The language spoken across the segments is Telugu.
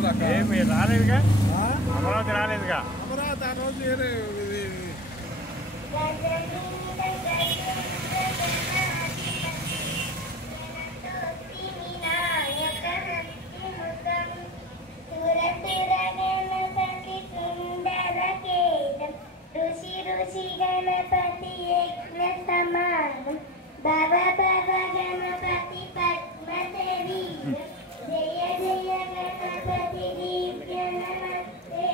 ఏమి రాలేదుగా, అమరావతి రాలేదుగా. అమరావతి ఆ రోజు వేరే ऋषि ऋषि गणपति यज्ञ समानम भव भव गणपति पद्मदेवी जय जय गणपति दिव्य नमस्ते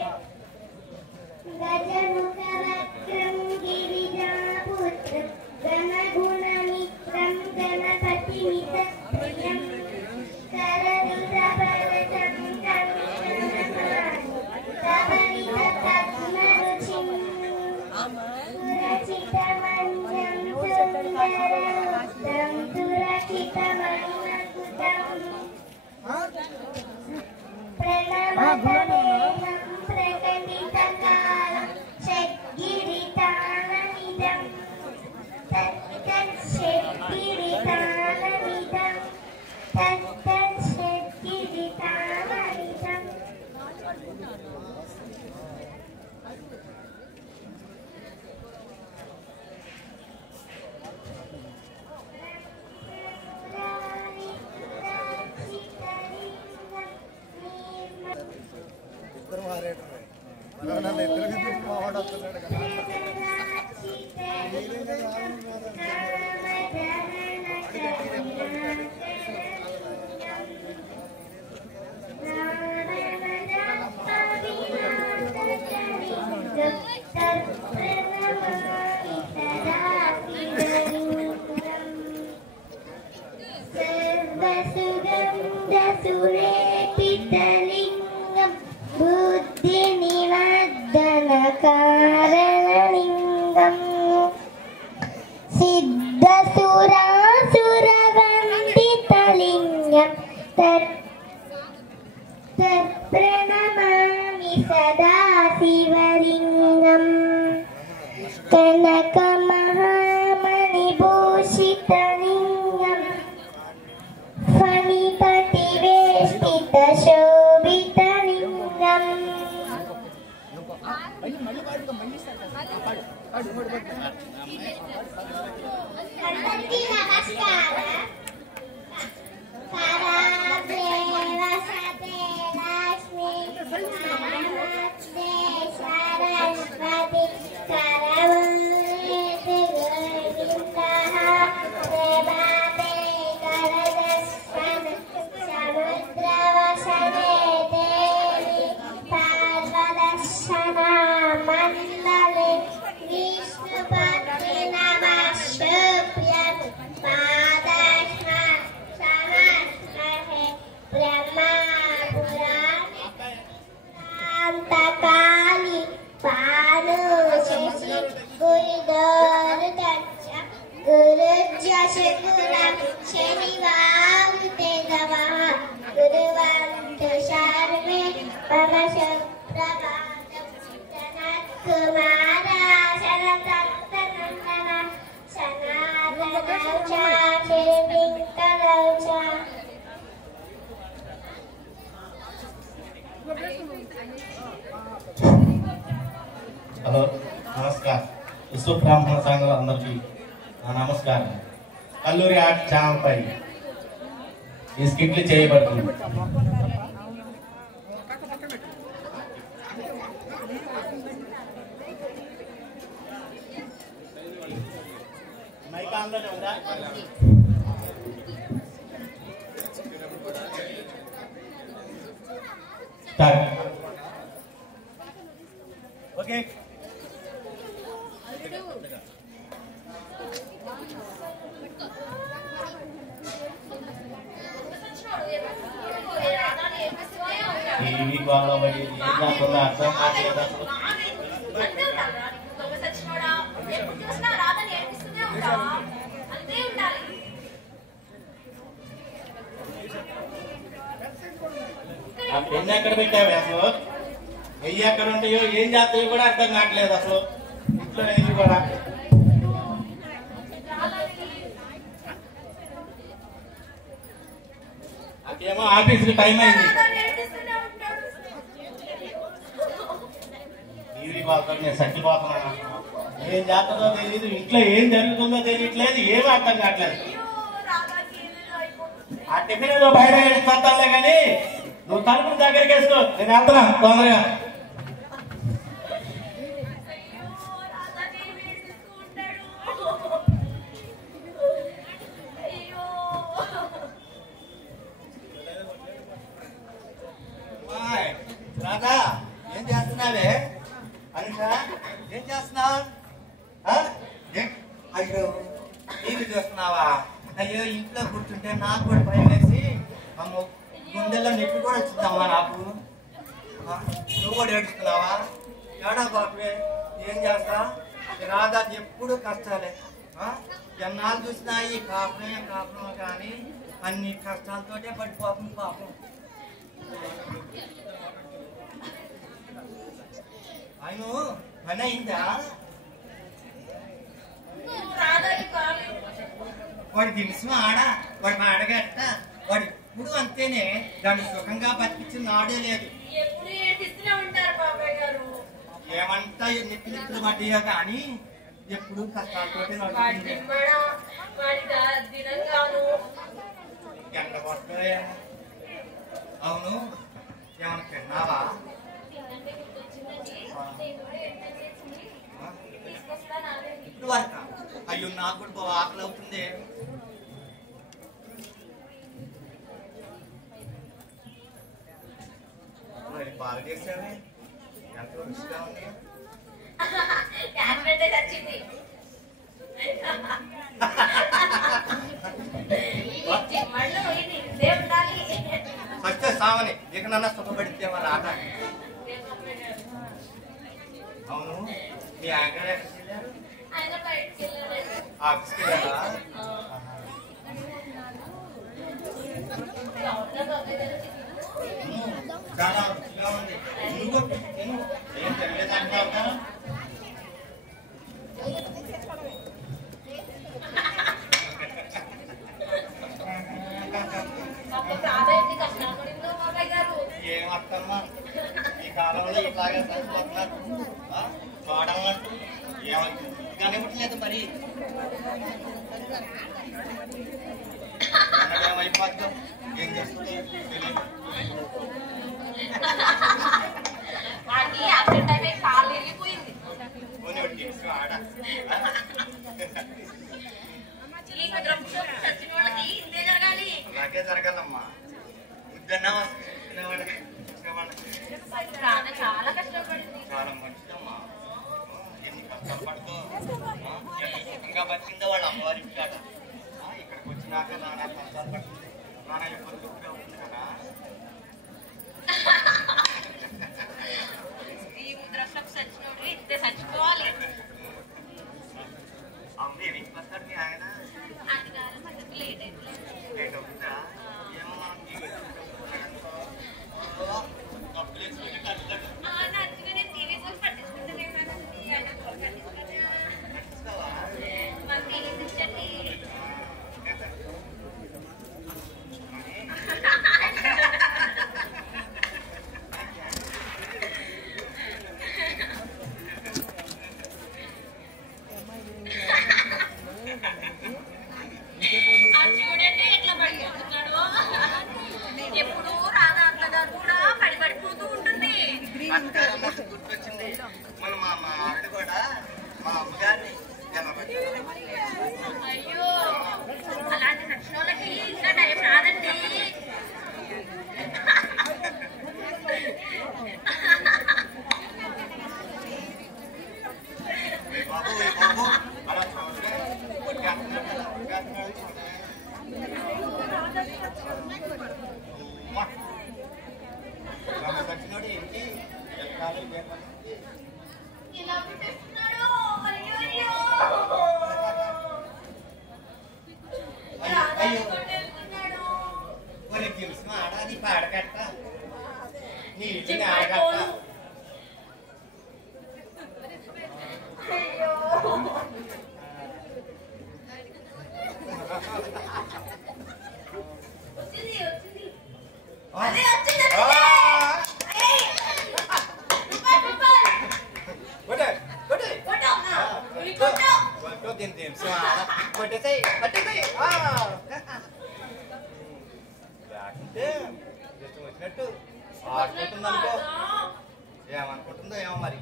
गजमुख वक्रम गिरिजापुत्रम गणगुणमित्रम गणपति मितप्रियम कररुदभरतं कवितपद्मरुचिं सुरचितमन्यं सुन्दरमुक्तं सुरचितमणिमकुटम् प्रणमतमेनं प्रकटितकालं षड्गिरितानमिदं तत्तच्छड्गिरितानमिदं तत्तच्छड्गिरितानमिदम् ఇద్దరు మారేటరే నన్ను ఇద్దరికి తీసుకుపోవడం వస్తున్నాడు కదా सर्वसुगन्धसुरेपितलिङ्गं बुद्धिनिवर्धनकारणलिङ्गं सिद्धसुरासुरवन्दितलिङ्गं तत्प्रणमामि सदा शिवलिङ्गम् कनकमहामणिभूषितलिङ्गं फणिपतिवेष्टितशोभितलिङ्गम् गणपति नमस्कार कराग्रे वसते लक्ष्मी नमस्ते सरस्वती करवन्दिते गोविन्दः देवाते करदर्शन समुद्रवसने देवी पार्वदर्शना मण्डले विष्णुपत्नि नमस्तुभ्यं पादस्म सहस्रहे ब्रह्मा पुराणे कान्तकाली पानु शशि गुरुदर्दच्च गुरुज्यशकुलं शनिवारुते नमः गुरुवन्तु सर्वे मम सुप्रभातं सनत्कुमारा शरदत्तनन्दन सनातनौ च श्रीविङ्कटौ च హలో నమస్కారం విశ్వ బ్రాహ్మణ సంఘం అందరికీ నా నమస్కారం. కల్లూరి ఆర్ట్ ఛానల్ పై ఈ స్కిట్లు చేయబడుతుంది. మైక్ ఆన్లోనే ఉందా? స్టార్ట్. ఓకే టీవీ కావాలి ఏం కాకుండా అర్థం కావట్లేదు అసలు. ఆ పెన్ ఎక్కడ పెట్టావు అసలు? వెయ్యి ఎక్కడ ఉంటాయో ఏం చేస్తాయో కూడా అర్థం కావట్లేదు అసలు. ఇంట్లో ఏది కూడా నాకేమో ఆఫీస్కి టైం అయింది. వాళ్ళతో నేను చచ్చిపోతున్నాను. ఏం చేస్తుందో తెలియదు, ఇంట్లో ఏం జరుగుతుందో తెలియట్లేదు, ఏమీ అర్థం కావట్లేదు. ఆ టిఫిన్ ఏదో బయట వేస్తాలే కానీ నువ్వు తలుపుని దగ్గరికి వేసుకో, నేను వెళ్తున్నా తొందరగా. రాధా ఏం చేస్తున్నావే? అనుష ఏం చేస్తున్నావు? అయ్యో టీవీ చూస్తున్నావా? అయ్యో ఇంట్లో కూర్చుంటే నాకు కూడా భయం వేసి అమ్మో గుండెల్లో నొప్పి కూడా వచ్చిందమ్మా నాకు. నువ్వు కూడా ఏడుస్తున్నావా? ఏడా బాబే ఏం చేస్తా? రాధా ఎప్పుడు కష్టాలే. ఎన్నాళ్ళు చూసినా ఈ కాపురమే కాపురం కానీ అన్ని కష్టాలతోటే పడిపోతుంది పాపం. అయిను పని అయిందా? వాడి దినుసు ఆడా, వాడి ఆడగట్ట, వాడు ఇప్పుడు అంతేనే. దాన్ని సుఖంగా బతికించిన నాడే లేదు. ఏమంతా నిప్పులు నిప్పులు పడ్డాయో కానీ ఎప్పుడు కష్టాలతోటే నడుస్తుంది. ఎండ వస్తాయా? అవును ఏమన్నా తిన్నావా? ఇప్పుడు వరక అయ్యో నాకు కూడా బాగా ఆకలి అవుతుంది. మరి బాగా చేసావే, ఎంత రుచిగా ఉంది. ఫస్ట్ సావని ఎక్కడన్నా సుఖపడితే వాళ్ళ ఆట. అవును మీ యాంకర్ ఆఫీస్కి వెళ్ళారా? చాలా రుచిగా ఉంది. నువ్వు ఏం తెలియదు అంటావుగా? ఏమత్తమ్మా ఈ కాలంలో ఇట్లాగే చచ్చిపోతున్నారు. చూడాలంటూ కనిపించలేదు మరి. ఏమైపోతాం ఏం చేస్తుంది తెలియదు. ఆడ నాకే జరగాలమ్మా. ఇద్దన్నా చాలా కష్టపడింది. చాలా మంచిదమ్మా. ఎన్ని కష్టాలు పడుతూ ఎంత సుఖంగా బతికిందో వాళ్ళ అమ్మవారి కాడ. ఇక్కడికి వచ్చినాక నానా కష్టాలు పడుతుంది, నానా ఇబ్బంది కూడా అవుతుంది కదా. ఈ ముద్రష్టం చచ్చినోడు ఇంతే చచ్చిపోవాలి. అవును ఏం వస్తాడు మీ ఆయన? లేట్ అయితే లేట్ అవుతుందా? ఏమో మనం డబ్బులు వేసుకుంటే కలుగుతాడు. నచ్చుగా నేను టీవీ కూడా పట్టించుకుంటానే మన టీవీ తెచ్చండి. చూడండి ఎట్లా పడిపోతున్నాడు. ఎప్పుడు రాధా అత్తగారు కూడా పడిపోతూ ఉంటుంది. గుర్తొచ్చింది మన మా ఆవిడ కూడా మా అమ్మగారిని అయ్యో అలాంటి నచ్చిన వాళ్ళకి ఇంకా టైం రాదండి. బాబు బాబు అలా చూస్తే చచ్చినోడు ఏంటి ఎక్కాలి ఇలా పుట్టేస్తున్నాడు. అయ్యో కొన్ని తెలుసు ఆడ నీ పాడకట్ట నీ ఇంటిని ఆడకట్ట. వచ్చింది వచ్చింది. అదే వచ్చింది. ఆడుకుంటుందనుకో, ఏమనుకుంటుందో ఏమో మరి.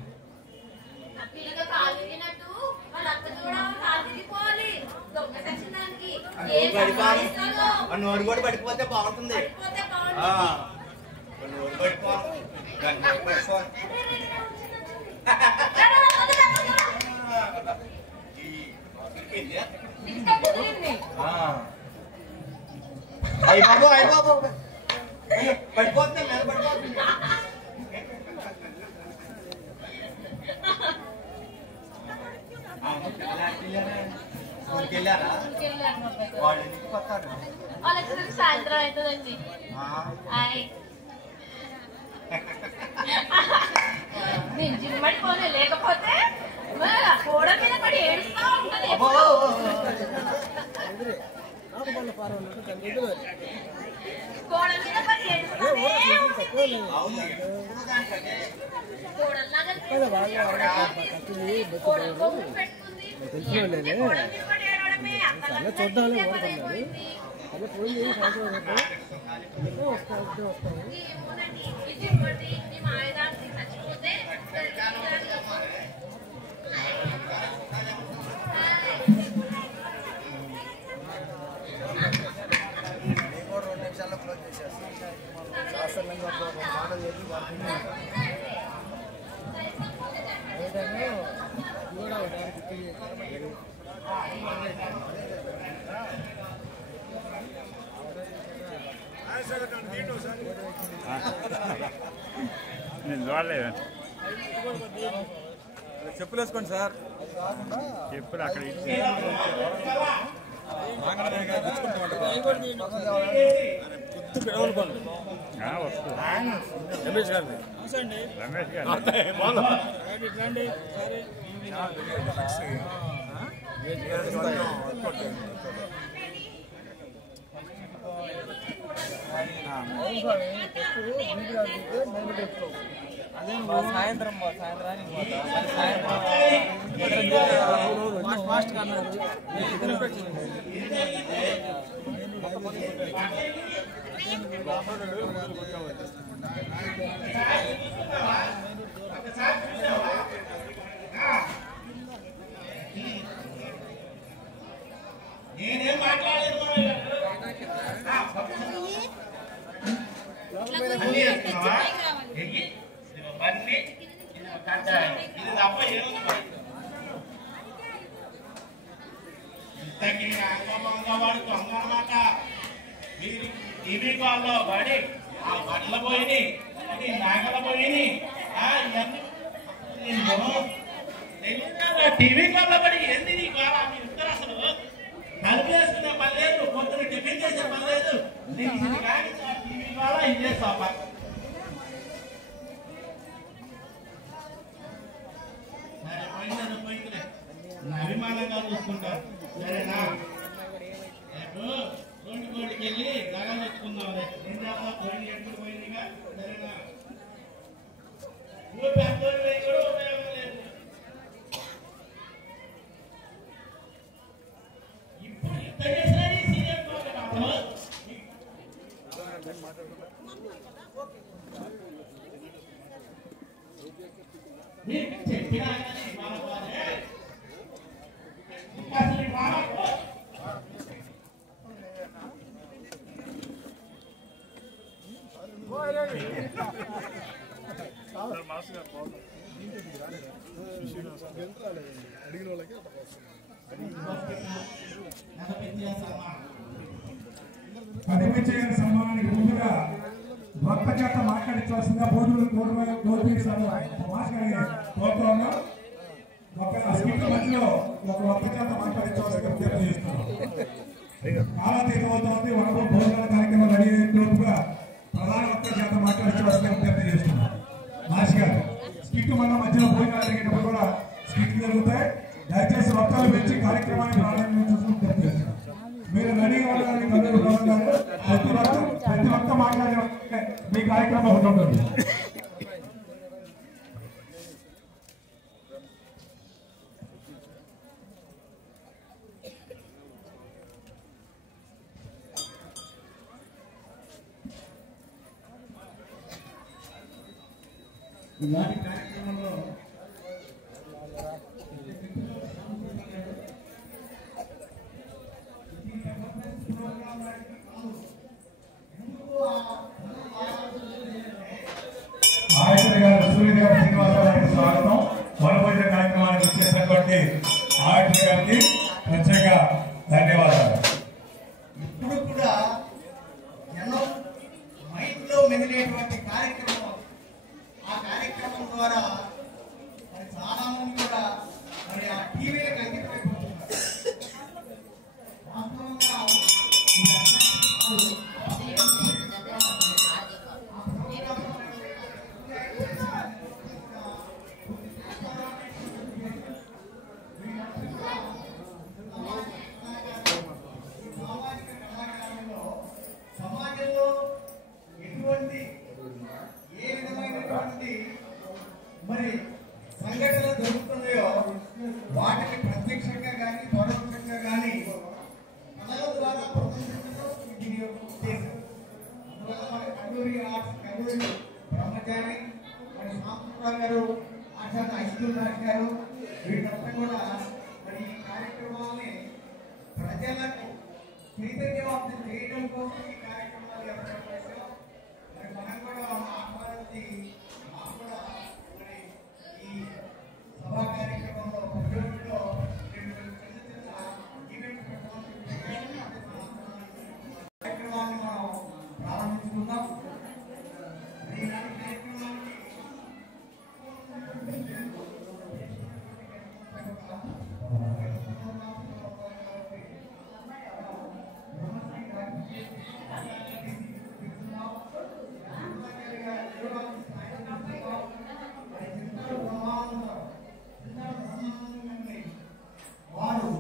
పిల్లగా కాలు తిరిగినట్టు వాళ్ళ అక్క కూడా కాలు తిరిగిపోవాలి. దొంగ సచ్చినానికి నోరు కూడా పడిపోతే బాగుంటుంది. నోరు పడిపోవాలి. అయ్యి బాబు పడిపోతుంది, మీద పడిపోతుంది. వెళ్ళారా వాళ్ళు ఇంటికి వస్తారు. వాళ్ళకి సాయంత్రం అవుతుందండి. నేను జిమ్మడి పోలే, లేకపోతే గోడ మీద పడి ఏడుస్తా ఉంటుంది. గోడ మీద పడి ఏడుస్తానే ఉంటుంది. గోడల్లాగా గోడలు కొమ్ములు పెట్టుకుంది. గోడ మీద పడి ఏడవడమే. చూద్దాం నేను చూడలేదు. చెప్పులు వేసుకోండి సార్. చెప్పులు అక్కడ రమేష్ గారు అదే సాయంత్రం ఫాస్ట్ అన్నారు. నేనేం మాట్లాడలేదు. ఇంతకీ అంగమంగవాడు దొంగ అన్నమాట. మీరు టీవీ కాల్లో పడి ఆ బట్టలు పోయినాయి, నగలు పోయినాయి. టీవీ కాల్లో పడి ఏంది నీ కాల మీరు ఇద్దరు అసలు కలుపు వేసుకునే పని లేదు, పొద్దున టిఫిన్ చేసే పని లేదు. నీకు కానీ టీవీ కాల ఇదే సోప. సరే పోయిందని పోయిందిలే, అభిమానంగా చూసుకుంటారు. సరేనా? రేపు రోడ్డు కోడికి వెళ్ళి గగం తెచ్చుకుందాం. పోయింది ఎప్పుడు పోయిందిగా. సరేనా? నువ్వు పెద్దోడు పోయి కూడా ఉపయోగం లేదు. ఇప్పుడు ఇంత చేసినా నీ సీఎం కాదు. నీకు చెప్పినా కానీ బాగుంది. అసలు బాగు అడిగిన వాళ్ళకి కనిపించని సన్మానానికి ముందుగా భక్త చేత మాట్లాడించవలసిందిగా భోజనం కోరుతున్నాను. స్కిట్ మధ్యలో ఒక భక్త చేత మాట్లాడించవలసిందిగా విజ్ఞప్తి చేస్తున్నాను. కాలాతీతం అవుతుంది. వనభూ భోజనాల కార్యక్రమం రెడీ అయినట్టుగా ప్రధాన భక్త చేత మాట్లాడించవలసిందిగా విజ్ఞప్తి చేస్తున్నాను. మాస్ గారు స్కిట్ మన మధ్యలో భోజనాలు జరిగేటప్పుడు కూడా స్కిట్ జరుగుతాయి. దయచేసి వక్తలు పెంచి కార్యక్రమాన్ని ప్రారంభించాల్సిన విజ్ఞప్తి చేస్తున్నాను. మీరు రెడీ అవ్వడానికి ప్రతి ఒక్క మాట్లాడే మీ కార్యక్రమం ఉంటుంది. ఇలాంటి కార్యక్రమంలో ఆయుధ గారు సూర్యదేవ శ్రీనివాసరావు గారికి స్వాగతం. వనభోజన కార్యక్రమానికి వచ్చేసినటువంటి ఆయుధ గారికి ప్రత్యేక ధన్యవాదాలు. ఇప్పుడు కూడా ఎన్నో మైండ్లో మెదిలేటువంటి కార్యక్రమం. ఆ కార్యక్రమం ద్వారా మరి చాలా మంది కూడా మరి ఆ టీవీలకు అంకితమైపోతున్నారు. వాస్తవంగా సమాజంలో ఎటువంటి ఏ విధమైనటువంటి మరి సంఘటనలు జరుగుతున్నాయో వాటిని ప్రత్యక్షంగా కానీ పరోక్షంగా కానీ కళల ద్వారా ప్రదర్శించడం దీని యొక్క ఉద్దేశం. అందువల్ల మన కల్లూరి బ్రహ్మచారి మరి సాంస్కృతిరావు గారు ఆచార్య ఐశ్వర్య రాజ్ గారు వీళ్ళంతా కూడా మరి ఈ కార్యక్రమాన్ని ప్రజలకు చైతన్యవంతం చేయడం కోసం ఈ కార్యక్రమాలు ఏర్పాటు చేశాం. మరి మనం కూడా ఆహ్వానించి మాకు కూడా మరి ఈ సభా కార్యక్రమంలో ప్రజల్లో చిన్న చిన్న ఈవెంట్స్ కార్యక్రమాన్ని మనం ప్రారంభించుకుందాం. ఈనాటి కార్యక్రమానికి వారు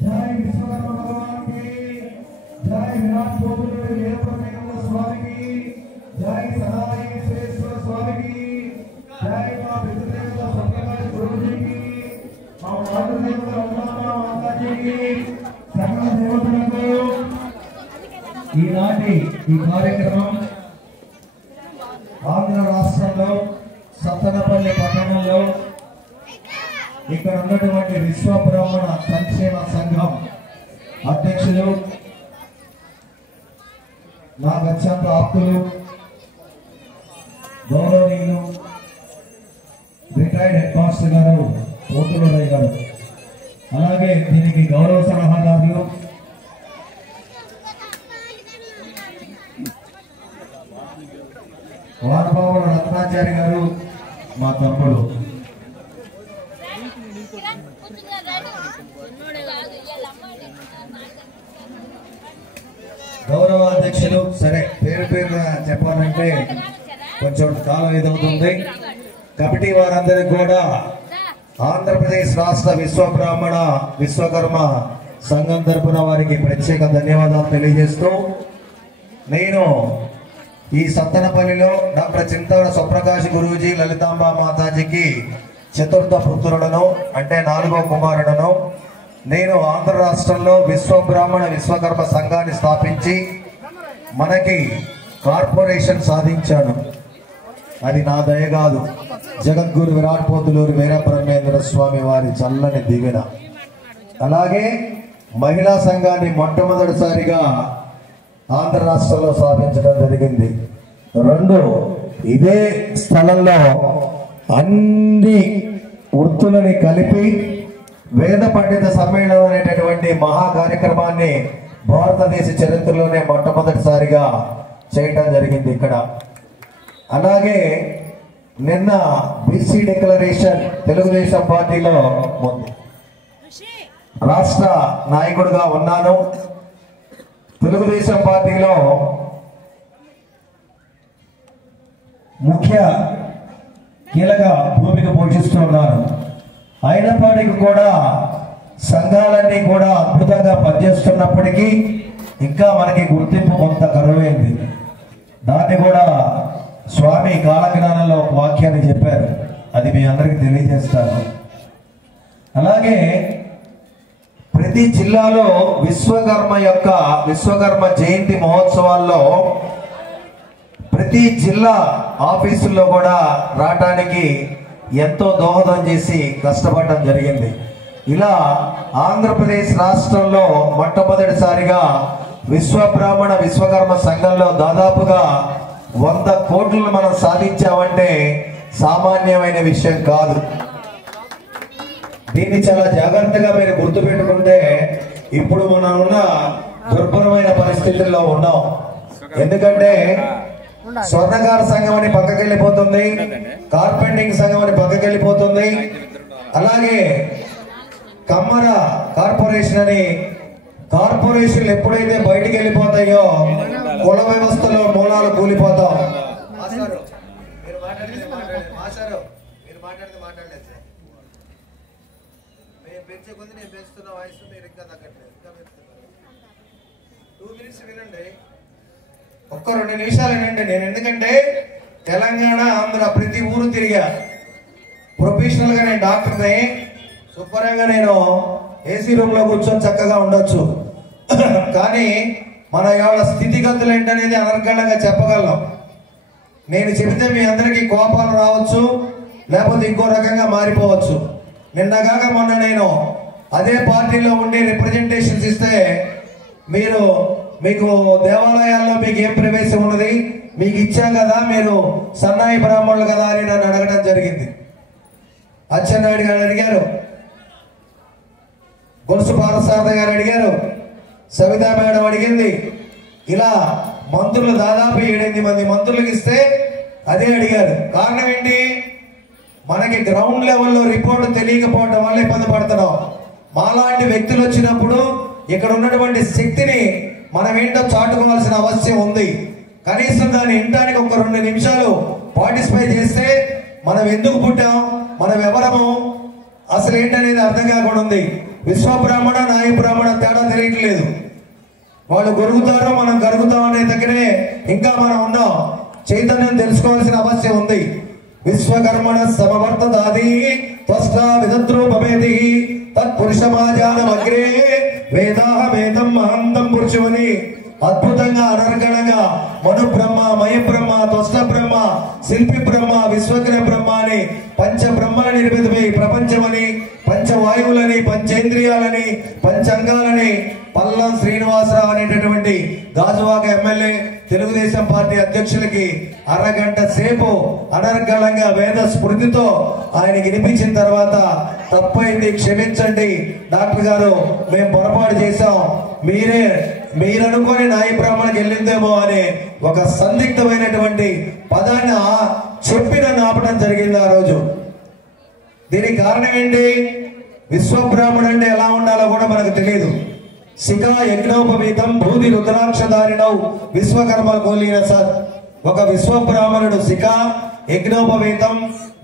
जय विश्वकर्मा भगवान की जय विराट कोहली ఈనాటి ఈ కార్యక్రమం ఆంధ్ర రాష్ట్రంలో సత్తనపల్లి పట్టణంలో ఇక్కడ ఉన్నటువంటి విశ్వ బ్రాహ్మణ సంక్షేమ సంఘం అధ్యక్షులు నాకు అత్యంత ఆప్తులు గౌరవనీయులు రిటైర్డ్ హెడ్ మాస్టర్ గారు పోతులూరయ్య గారు, అలాగే దీనికి గౌరవ సలహాదారులు వారబాబు రత్నాచారి గారు, మా తమ్ముడు గౌరవ అధ్యక్షులు. సరే, పేరు పేరు చెప్పాలంటే కొంచెం కాలం ఇదవుతుంది. కమిటీ వారందరికీ కూడా ఆంధ్రప్రదేశ్ రాష్ట్ర విశ్వ బ్రాహ్మణ విశ్వకర్మ సంఘం తరపున వారికి ప్రత్యేక ధన్యవాదాలు తెలియజేస్తూ, నేను ఈ సత్తనపల్లిలో డాక్టర్ చింతాడ సుప్రకాష్ గురూజీ లలితాంబ మాతాజీకి చతుర్థ పుత్రుడను, అంటే 4వ కుమారుడను. నేను ఆంధ్ర రాష్ట్రంలో విశ్వ బ్రాహ్మణ విశ్వకర్మ సంఘాన్ని స్థాపించి మనకి కార్పొరేషన్ సాధించాను. అది నా దయ కాదు, జగద్గురు విరాట్ పోతులూరి వీరబ్రహ్మేంద్ర స్వామి వారి చల్లని దీవెన. అలాగే మహిళా సంఘాన్ని మొట్టమొదటిసారిగా ఆంధ్ర రాష్ట్రంలో స్థాపించడం జరిగింది. 2, ఇదే స్థలంలో అన్ని వృత్తులని కలిపి వేద పండిత సమ్మేళనం అనేటటువంటి మహా కార్యక్రమాన్ని భారతదేశ చరిత్రలోనే మొట్టమొదటిసారిగా చేయటం జరిగింది ఇక్కడ. అలాగే నిన్న బీసీ డిక్లరేషన్ తెలుగుదేశం పార్టీలో ఉంది, రాష్ట్ర నాయకుడిగా ఉన్నాను. తెలుగుదేశం పార్టీలో ముఖ్య కీలక భూమిక పోషిస్తున్నాను. అయినప్పటికీ కూడా సంఘాలన్నీ కూడా అద్భుతంగా పనిచేస్తున్నప్పటికీ ఇంకా మనకి గుర్తింపు కొంత కరువైంది. దాన్ని కూడా స్వామి కాలజ్ఞానంలో ఒక వాక్యాన్ని చెప్పారు, అది మీ అందరికీ తెలియజేస్తాను. అలాగే ప్రతి జిల్లాలో విశ్వకర్మ జయంతి మహోత్సవాల్లో ప్రతి జిల్లా ఆఫీసుల్లో కూడా రావటానికి ఎంతో దోహదం చేసి కష్టపడటం జరిగింది. ఇలా ఆంధ్రప్రదేశ్ రాష్ట్రంలో మొట్టమొదటిసారిగా విశ్వ బ్రాహ్మణ విశ్వకర్మ సంఘంలో దాదాపుగా 100 కోట్లు మనం సాధించామంటే సామాన్యమైన విషయం కాదు. దీన్ని చాలా జాగ్రత్తగా మీరు గుర్తుపెట్టుకుంటే ఇప్పుడు మనం ఉన్న దుర్భరమైన పరిస్థితుల్లో ఉన్నాం. ఎందుకంటే స్వర్ణకార సంఘం అని పక్కకి వెళ్ళిపోతుంది, కార్పెంటింగ్ సంఘం అని పక్కకి వెళ్ళిపోతుంది, అలాగే కమ్మర కార్పొరేషన్ అని, కార్పొరేషన్లు ఎప్పుడైతే బయటికి వెళ్ళిపోతాయో కుల వ్యవస్థలో మూలాలు కూలిపోతాం. ఒక్క 2 నిమిషాలు వినండి. నేను ఎందుకంటే తెలంగాణ ఆంధ్ర ప్రతి ఊరు తిరిగా, ప్రొఫెషనల్ గా నేను డాక్టర్ని, శుభ్రంగా నేను ఏసీ రూమ్ లో కూర్చొని చక్కగా ఉండొచ్చు. కానీ మన వాళ్ళ స్థితిగతులు ఏంటనేది అనర్గళంగా చెప్పగలను. నేను చెబితే మీ అందరికీ కోపాలు రావచ్చు, లేకపోతే ఇంకో రకంగా మారిపోవచ్చు. నిన్నగాక మొన్న నేను అదే పార్టీలో ఉండి రిప్రజెంటేషన్స్ ఇస్తే మీకు దేవాలయాల్లో మీకు ఏం ప్రవేశం ఉన్నది, మీకు ఇచ్చాం కదా, మీరు సన్నాయి బ్రాహ్మణులు కదా అని నన్ను అడగడం జరిగింది. అచ్చెన్నాయుడు గారు అడిగారు, గొలుసు పారసారథ గారు అడిగారు, సవితా మేడం అడిగింది. ఇలా మంత్రులు దాదాపు 7-8 మంది మంత్రులకు ఇస్తే అదే అడిగారు. కారణం ఏంటి? మనకి గ్రౌండ్ లెవెల్లో రిపోర్ట్ తెలియకపోవడం వల్ల ఇబ్బంది పడుతున్నాం. మాలాంటి వ్యక్తులు వచ్చినప్పుడు ఇక్కడ ఉన్నటువంటి శక్తిని మనం ఏంటో చాటుకోవాల్సిన అవసరం ఉంది. కనీసం దాన్ని వినడానికి ఒక 2 నిమిషాలు పార్టిసిపేట్ చేస్తే మనం ఎందుకు పుట్టాం, మనం ఎవరము, అసలు ఏంటనేది అర్థం కాకుండా ఉంది. విశ్వ బ్రాహ్మణ నాయ బ్రాహ్మణ తేడా తెలియట్లేదు. వాళ్ళు గొరుగుతారో మనం గరుగుతాం అనే దగ్గరే ఇంకా మనం ఉన్నాం. చైతన్యం తెలుసుకోవాల్సిన అవసరం ఉంది. విశ్వకర్మణ సమవర్తదాది త్వష్టా విదద్రూపమేతి తత్పురుషమాజానం అగ్రే వేదాహమేతం మహంతం పురుషమని అద్భుతంగా అనర్గణంగా మను బ్రహ్మ మయ బ్రహ్మ త్వష్ట బ్రహ్మ శిల్పి బ్రహ్మ విశ్వజ్ఞ బ్రహ్మ అని పంచ బ్రహ్మల నిర్మితమై ప్రపంచమని పంచవాయువులని పంచేంద్రియాలని పంచాంగాలని పల్లం శ్రీనివాసరావు అనేటటువంటి గాజువాక ఎమ్మెల్యే తెలుగుదేశం పార్టీ అధ్యక్షులకి అరగంట సేపు అనర్గళంగా వేద స్మృతితో ఆయన వినిపించిన తర్వాత తప్పైంది క్షమించండి డాక్టర్ గారు, మేము పొరపాటు చేశాం, మీరు అనుకుని నాయ బ్రాహ్మణకి వెళ్ళిందేమో అనే ఒక సందిగ్ధమైనటువంటి పదాన్ని చెప్పిన ఆపడం జరిగింది ఆ రోజు. దీనికి కారణం ఏంటి? విశ్వబ్రాహ్మణుడు అంటే ఎలా ఉండాలో కూడా మనకు తెలియదు. శిఖా యజ్ఞోపవీతం భూది రుద్రాక్షధారిణౌ విశ్వకర్మ కోలీన సత్. ఒక విశ్వబ్రాహ్మణుడు శిఖా యజ్ఞోపవీతం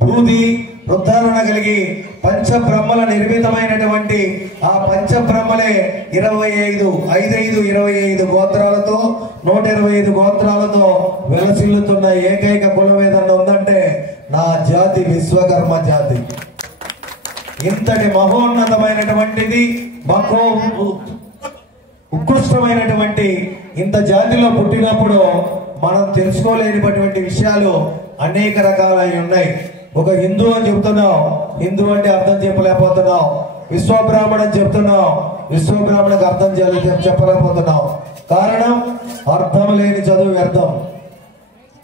భూది రుద్ధారణ కలిగి పంచబ్రహ్మల నిర్మితమైనటువంటి ఆ పంచబ్రహ్మలే 25 గోత్రాలతో 125 గోత్రాలతో వెలసిల్లుతున్న ఏకైక కులం ఏదన్నా ఉందంటే నా జాతి విశ్వకర్మ జాతి. ఇంతటి మహోన్నతమైనటువంటిది ఉత్కృష్టమైనటువంటి ఇంత జాతిలో పుట్టినప్పుడు మనం తెలుసుకోలేనిటువంటి విషయాలు అనేక రకాలై ఉన్నాయి. ఒక హిందూ అని చెప్తున్నాం, హిందూ అంటే అర్థం చెప్పలేకపోతున్నాం. విశ్వబ్రాహ్మణ్ అని చెప్తున్నాం, విశ్వబ్రాహ్మణకు అర్థం చెప్పలేకపోతున్నాం. కారణం అర్థం లేని చదువు వ్యర్థం.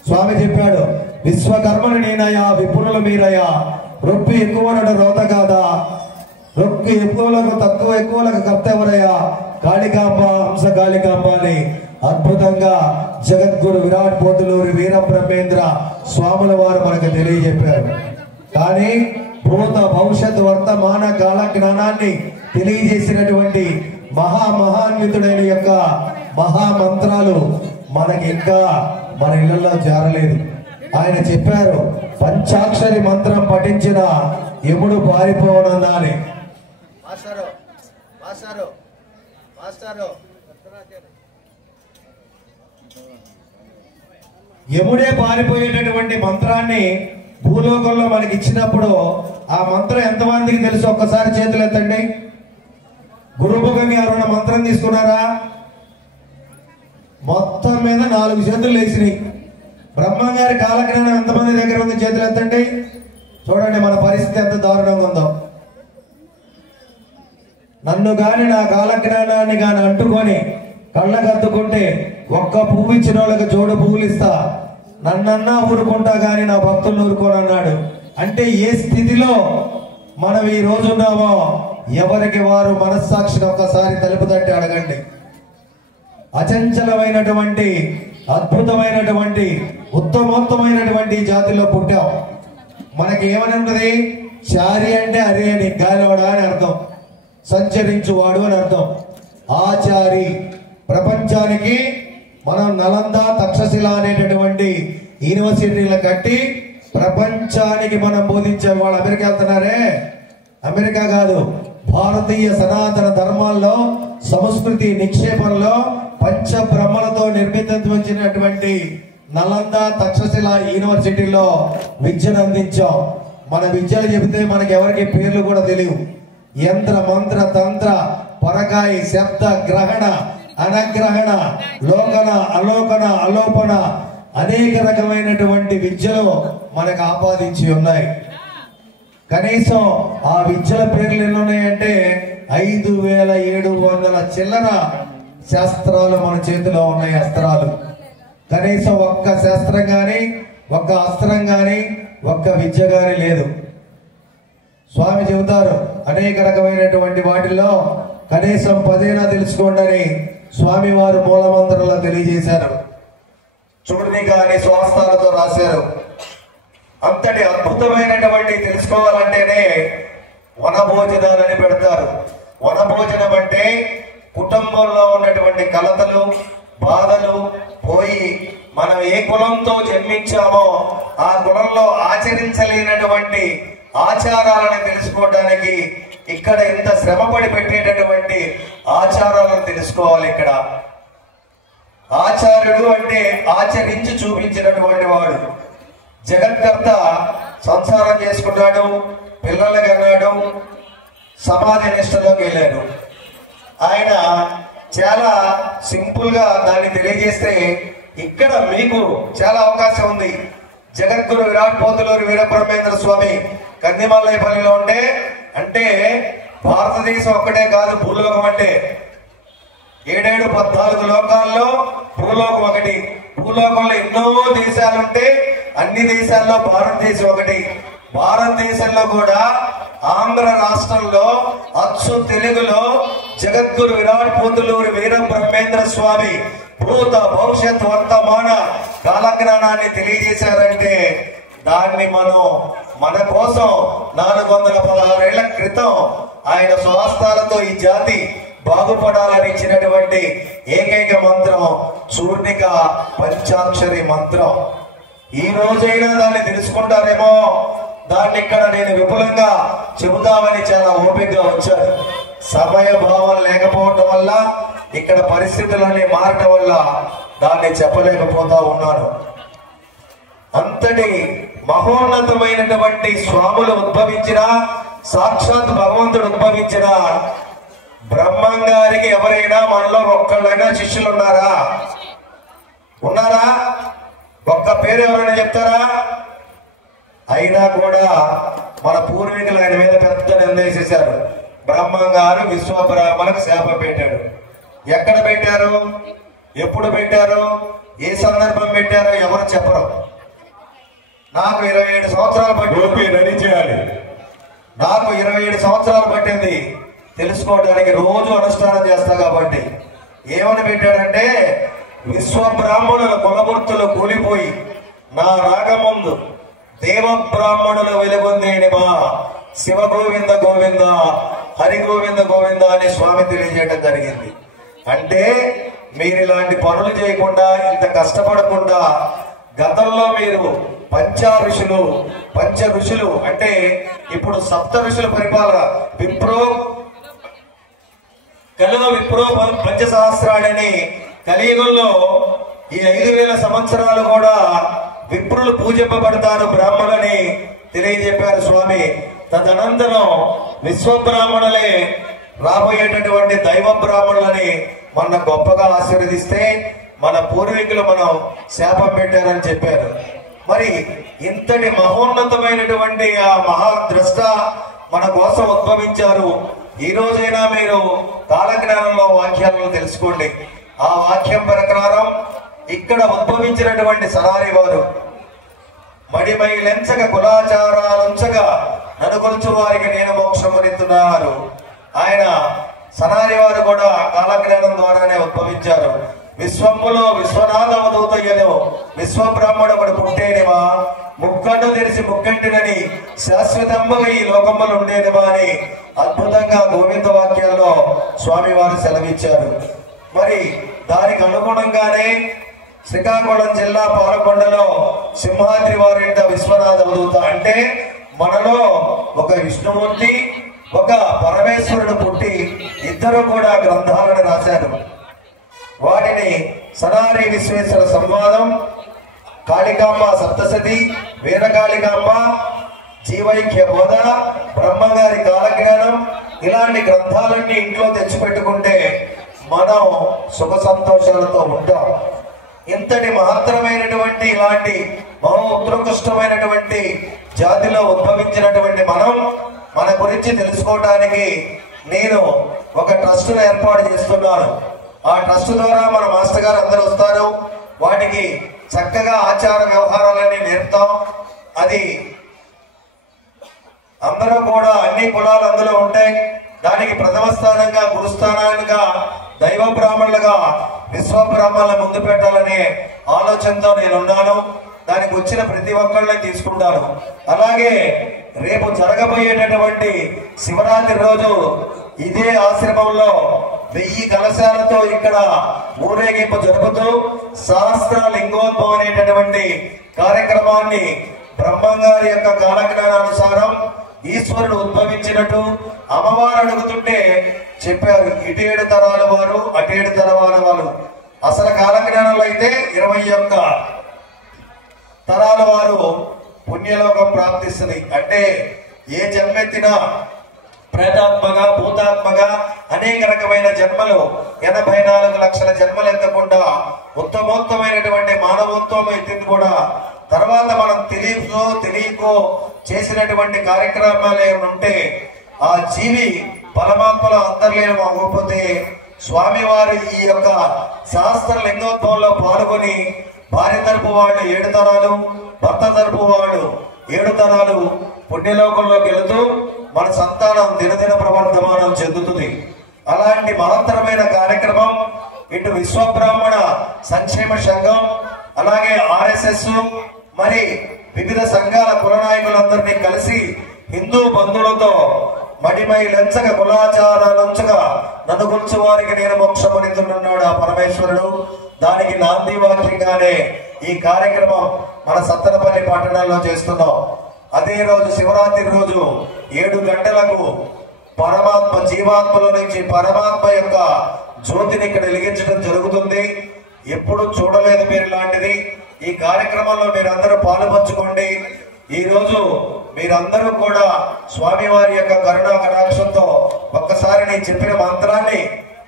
స్వామి చెప్పాడు, విశ్వకర్మని నేనయ్యా విపురులు మీరయ్యా, రొప్పి ఎక్కువనడు రోత కాదా, రొక్కి ఎక్కువలకు తక్కువ ఎక్కువలకు కర్త ఎవరయ్యా, కాళికాంబ హంస కాళికాంబ అని అద్భుతంగా జగద్గురు విరాట్ పోతులూరి వీర బ్రహ్మేంద్ర స్వాముల వారు మనకు తెలియజెప్పారు. కానీ భూత భవిష్యత్ వర్తమాన కాల జ్ఞానాన్ని తెలియజేసినటువంటి మహాన్వితుడైన యొక్క మహామంత్రాలు మనకి ఇంకా మన ఇళ్లలో చేరలేదు. ఆయన చెప్పారు, పంచాక్షరి మంత్రం పఠించిన యముడు పారిపోవనన్నా అని. యముడే పారిపోయేటటువంటి మంత్రాన్ని భూలోకంలో మనకి ఇచ్చినప్పుడు ఆ మంత్రం ఎంతమందికి తెలుసు? ఒక్కసారి చేతులు ఎత్తండి. గురుముఖంగా ఎవరైనా మంత్రం తీసుకున్నారా? మొత్తం మీద 4 చేతులు లేచినాయి. బ్రహ్మంగారి కాలజ్ఞానం ఎంతమంది దగ్గర ఉంది? చేతులు ఎత్తండి. చూడండి మన పరిస్థితి ఎంత దారుణంగా ఉందో. నన్ను గాని నా కాలజ్ఞానాన్ని గాని అంటుకొని కళ్ళకద్దుకుంటే ఒక్క పువ్వు ఇచ్చిన వాళ్ళకి జోడు పువ్వులు ఇస్తా, నన్నన్నా ఊరుకుంటా గాని నా భక్తులు ఊరుకోనన్నాడు. అంటే ఏ స్థితిలో మనం ఈ రోజు ఉన్నామో ఎవరికి వారు మనస్సాక్షిని ఒక్కసారి తలుపు తట్టి అడగండి. అచంచలమైనటువంటి అద్భుతమైనటువంటి ఉత్తమోత్తమైనటువంటి జాతిలో పుట్టాం. మనకి ఏమని ఉంటుంది? చారి అంటే అరే అని, గాలివాడా అని అర్థం, సంచరించువాడు అని అర్థం. ఆచారి. ప్రపంచానికి మనం నలంద తక్షశిల అనేటటువంటి యూనివర్సిటీలు కట్టి ప్రపంచానికి మనం బోధించే వాళ్ళు అమెరికా వెళ్తున్నారే, అమెరికా కాదు, భారతీయ సనాతన ధర్మాల్లో సంస్కృతి నిక్షేపంలో పంచబ్రహ్మలతో నిర్మితమైనటువంటి నలంద తక్షశిల యూనివర్సిటీలో విద్యను అందించాం. మన విద్యలు చెబితే మనకి ఎవరికి పేర్లు కూడా తెలియవు. యంత్ర మంత్ర తంత్ర పరకాయి శబ్ద గ్రహణ అనగ్రహణ లోకన అలోకన అలోపన అనేక రకమైనటువంటి విద్యలు మనకు ఆపాదించి ఉన్నాయి. కనీసం ఆ విద్యల పేర్లు ఎన్ని ఉన్నాయంటే 5700 చిల్లర శాస్త్రాలు మన చేతిలో ఉన్నాయి. అస్త్రాలు కనీసం ఒక్క శాస్త్రం గాని ఒక్క అస్త్రం గాని ఒక్క విద్య గాని లేదు. స్వామి చెబుతారు, అనేక రకమైనటువంటి వాటిల్లో కనీసం 10 తెలుసుకోండి అని స్వామి వారు మూలమంత్రంలో తెలియజేశారు. చూడని కానీ స్వాస్థాలతో రాశారు. అంతటి అద్భుతమైనటువంటి తెలుసుకోవాలంటేనే వనభోజనాలని పెడతారు. వనభోజనం అంటే కుటుంబంలో ఉన్నటువంటి కలతలు బాధలు పోయి మనం ఏ కులంతో జన్మించామో ఆ కులంలో ఆచరించలేనటువంటి ఆచారాలను తెలుసుకోవడానికి ఇక్కడ ఇంత శ్రమపడి పెట్టేటటువంటి ఆచారాలను తెలుసుకోవాలి. ఇక్కడ ఆచార్యుడు అంటే ఆచరించి చూపించినటువంటి వాడు. జగత్కర్త సంసారం చేసుకున్నాడు, పిల్లలు కన్నాడు, సమాధి నిష్టలోకి వెళ్ళారు. ఆయన చాలా సింపుల్ గా దాన్ని తెలియజేస్తే ఇక్కడ మీకు చాలా అవకాశం ఉంది. జగద్గురు విరాట్ పోతులూరి వీరబ్రహ్మేంద్ర స్వామి కందిమల్లైపల్లిలో అంటే భారతదేశం ఒక్కటే కాదు, భూలోకం అంటే 7-14 లోకాల్లో భూలోకం ఒకటి. భూలోకంలో ఎన్నో దేశాలుంటే అన్ని దేశాల్లో భారతదేశం ఒకటి. భారతదేశంలో కూడా ఆంధ్ర రాష్ట్రంలో అచ్చు తెలుగులో జగద్గురు విరాట్ పోతులూరి వీరబ్రహ్మేంద్ర స్వామి భూత భవిష్యత్ వర్తమాన కాలజ్ఞానాన్ని తెలియజేశారంటే దాన్ని మన కోసం 416 ఏళ్ల క్రితం ఆయన స్వహస్తాలతో ఈ జాతి బాగుపడాలని ఇచ్చినటువంటి ఏకైక మంత్రం చూర్ణిక పంచాక్షరి మంత్రం. ఈ రోజైనా దాన్ని తెలుసుకుంటారేమో, దాన్ని ఇక్కడ నేను విపులంగా చెబుతామని చాలా ఓపికగా వచ్చాను. సమయ భావం లేకపోవటం వల్ల, ఇక్కడ పరిస్థితులన్నీ మారటం వల్ల దాన్ని చెప్పలేకపోతా ఉన్నాను. అంతటి మహోన్నతమైనటువంటి స్వాములు ఉద్భవించిన, సాక్షాత్ భగవంతుడు ఉద్భవించిన బ్రహ్మం గారికి ఎవరైనా మనలో ఒక్కళ్ళైనా శిష్యులు ఉన్నారా? ఒక్క పేరు ఎవరైనా చెప్తారా? అయినా కూడా మన పూర్వీకులు ఆయన మీద పెద్ద నిందేసేశారు. బ్రహ్మం గారు విశ్వబ్రాహ్మణకు శాప పెట్టాడు. ఎక్కడ పెట్టారు, ఎప్పుడు పెట్టారు, ఏ సందర్భం పెట్టారో ఎవరు చెప్పరు. నాకు 27 సంవత్సరాలు నాకు 27 సంవత్సరాలు పట్టింది తెలుసుకోవడానికి. రోజు అనుష్ఠానం చేస్తా కాబట్టి ఏమని పెట్టాడంటే, విశ్వబ్రాహ్మణుల కులవృత్తులు కూలిపోయి నా రాగముందు దేవ బ్రాహ్మణులు వెలుగొందేనిమా శివ గోవింద గోవింద హరి గోవింద గోవింద అని స్వామి తెలియజేయడం జరిగింది. అంటే మీరు ఇలాంటి పనులు చేయకుండా, ఇంత కష్టపడకుండా, గతంలో మీరు పంచ ఋషులు అంటే ఇప్పుడు సప్త ఋషుల పరిపాలన, విప్రో పంచసహస్రాడని కలియుగంలో ఈ 5000 సంవత్సరాలు కూడా విప్రులు పూజింపబడతారు బ్రాహ్మణులని తెలియజెప్పారు స్వామి. తదనంతరం విశ్వబ్రాహ్మణులే రాబోయేటటువంటి దైవ బ్రాహ్మణులని మన గొప్పగా ఆశీర్వదిస్తే మన పూర్వీకులు మనం శాపం పెట్టారని చెప్పారు. మరి ఇంతటి మహోన్నతమైనటువంటి ఆ మహాద్రష్ట మన కోసం ఉద్భవించారు. ఈ రోజైనా మీరు కాలజ్ఞానంలో వాక్యాలను తెలుసుకోండి. ఆ వాక్యం ప్రకారం ఇక్కడ ఉద్భవించినటువంటి సరారి వారు మడిమై లెంచక కులాచారాలుంచగా నడుకొలుచు వారికి నేను మోక్షమునిస్తున్నారు. ఆయన సనారి వారు కూడా కాలజ్ఞానం ద్వారానే ఉద్భవించారు. విశ్వంలో విశ్వనాథవదూతయ్యలో విశ్వబ్రాహ్మణుడు పుట్టేనివా ముక్కను తెరిచి ముక్కంటినని శాశ్వతంగా ఈ లోకములు ఉండేనివా అని అద్భుతంగా గోవింద వాక్యాల్లో స్వామివారు సెలవిచ్చారు. మరి దానికి అనుగుణంగానే శ్రీకాకుళం జిల్లా పాలకొండలో సింహాద్రి వారింట విశ్వనాథ అవధూత అంటే మనలో ఒక విష్ణుమూర్తి, ఒక పరమేశ్వరుడు పుట్టి ఇద్దరు కూడా గ్రంథాలను రాశారు. వాటిని సనారి విశ్వేశ్వర సంవాదం, కాళికాంబ సప్తశతి, వీరకాళికాంబ, జీవైక్య బోధ, బ్రహ్మగారి కాలజ్ఞానం, ఇలాంటి గ్రంథాలన్నీ ఇంట్లో తెచ్చిపెట్టుకుంటే మనం సుఖ సంతోషాలతో ఉంటాం. ఇంతటి మహత్తరమైనటువంటి ఇలాంటి మహో ఉత్కృష్టమైనటువంటి జాతిలో ఉద్భవించినటువంటి మనం మన గురించి తెలుసుకోవడానికి నేను ఒక ట్రస్ట్ను ఏర్పాటు చేస్తున్నాను. ఆ ట్రస్ట్ ద్వారా మన మాస్టర్ గారు అందరూ వస్తారు. వాటికి చక్కగా ఆచార వ్యవహారాలన్నీ నేర్పుతాం. అది అందరూ కూడా అన్ని కులాలు అందులో ఉంటాయి. దానికి ప్రథమ స్థానంగా గురుస్థానాలుగా దైవ బ్రాహ్మణులుగా విశ్వ బ్రాహ్మణుల ముందు పెట్టాలనే ఆలోచనతో నేనున్నాను. దానికి వచ్చిన ప్రతి ఒక్కళ్ళని తీసుకుంటాను. అలాగే రేపు జరగబోయేటటువంటి శివరాత్రి రోజు ఇదే ఆశ్రమంలో 1000 కలశాలతో ఇక్కడ ఊరేగింపు జరుపుతూ సహస్ర లింగోద్భవం అనేటటువంటి కార్యక్రమాన్ని బ్రహ్మంగారి యొక్క కాలజ్ఞానానుసారం ఈశ్వరుడు ఉద్భవించినట్టు అమ్మవారు అడుగుతుంటే చెప్పారు. ఇటు 7 తరాల వారు, అటు 7 తరాల వారు. అసలు కాలజ్ఞానంలో అయితే 21 తరాల వారు పుణ్యలోకం ప్రాప్తిస్తుంది. అంటే ఏ జన్మెత్తినా ప్రేతాత్మగా భూతాత్మగా అనేక రకమైన జన్మలు 84 లక్షల జన్మలు ఎత్తకుండా ఉత్తమోత్తమైనటువంటి మానవోత్తమం ఎత్తింది కూడా. తర్వాత మనం తెలియకో చేసినటువంటి కార్యక్రమాలు ఏమైనా ఉంటే ఆ జీవి పరమాత్మల అంతర్లీనం అవ్వకపోతే స్వామివారి ఈ యొక్క శాస్త్ర లింగోత్సవంలో పాల్గొని భార్య తరపు వాళ్ళు 7 తరాలు, భర్త తరపు వాళ్ళు 7 తరాలు పుణ్యలోకంలోకి వెళుతూ మన సంతానం దినదిన ప్రవర్ధమానం చెందుతుంది. అలాంటి మహత్తరమైన కార్యక్రమం ఇటు విశ్వబ్రాహ్మణ సంక్షేమ సంఘం, అలాగే RSS, మరి వివిధ సంఘాల కుల నాయకులందరినీ కలిసి హిందూ బంధువులతో మడిమై లంచక కులాచారాలంచగా నన్ను గుర్చు వారికి నేను మోక్షమనితున్నాడు ఆ పరమేశ్వరుడు. దానికి నాంది వాక్యంగానే ఈ కార్యక్రమం మన సత్తనపల్లి పట్టణంలో చేస్తున్నాం. అదే రోజు శివరాత్రి రోజు 7 గంటలకు పరమాత్మ జీవాత్మలో నుంచి పరమాత్మ యొక్క జ్యోతిని ఇక్కడ వెలిగించడం జరుగుతుంది. ఎప్పుడు చూడలేదు మీరు ఇలాంటిది. ఈ కార్యక్రమంలో మీరందరూ పాలుపంచుకోండి. ఈ రోజు మీరందరూ కూడా స్వామివారి యొక్క కరుణా కటాక్షంతో ఒక్కసారి నేను చెప్పిన మంత్రాన్ని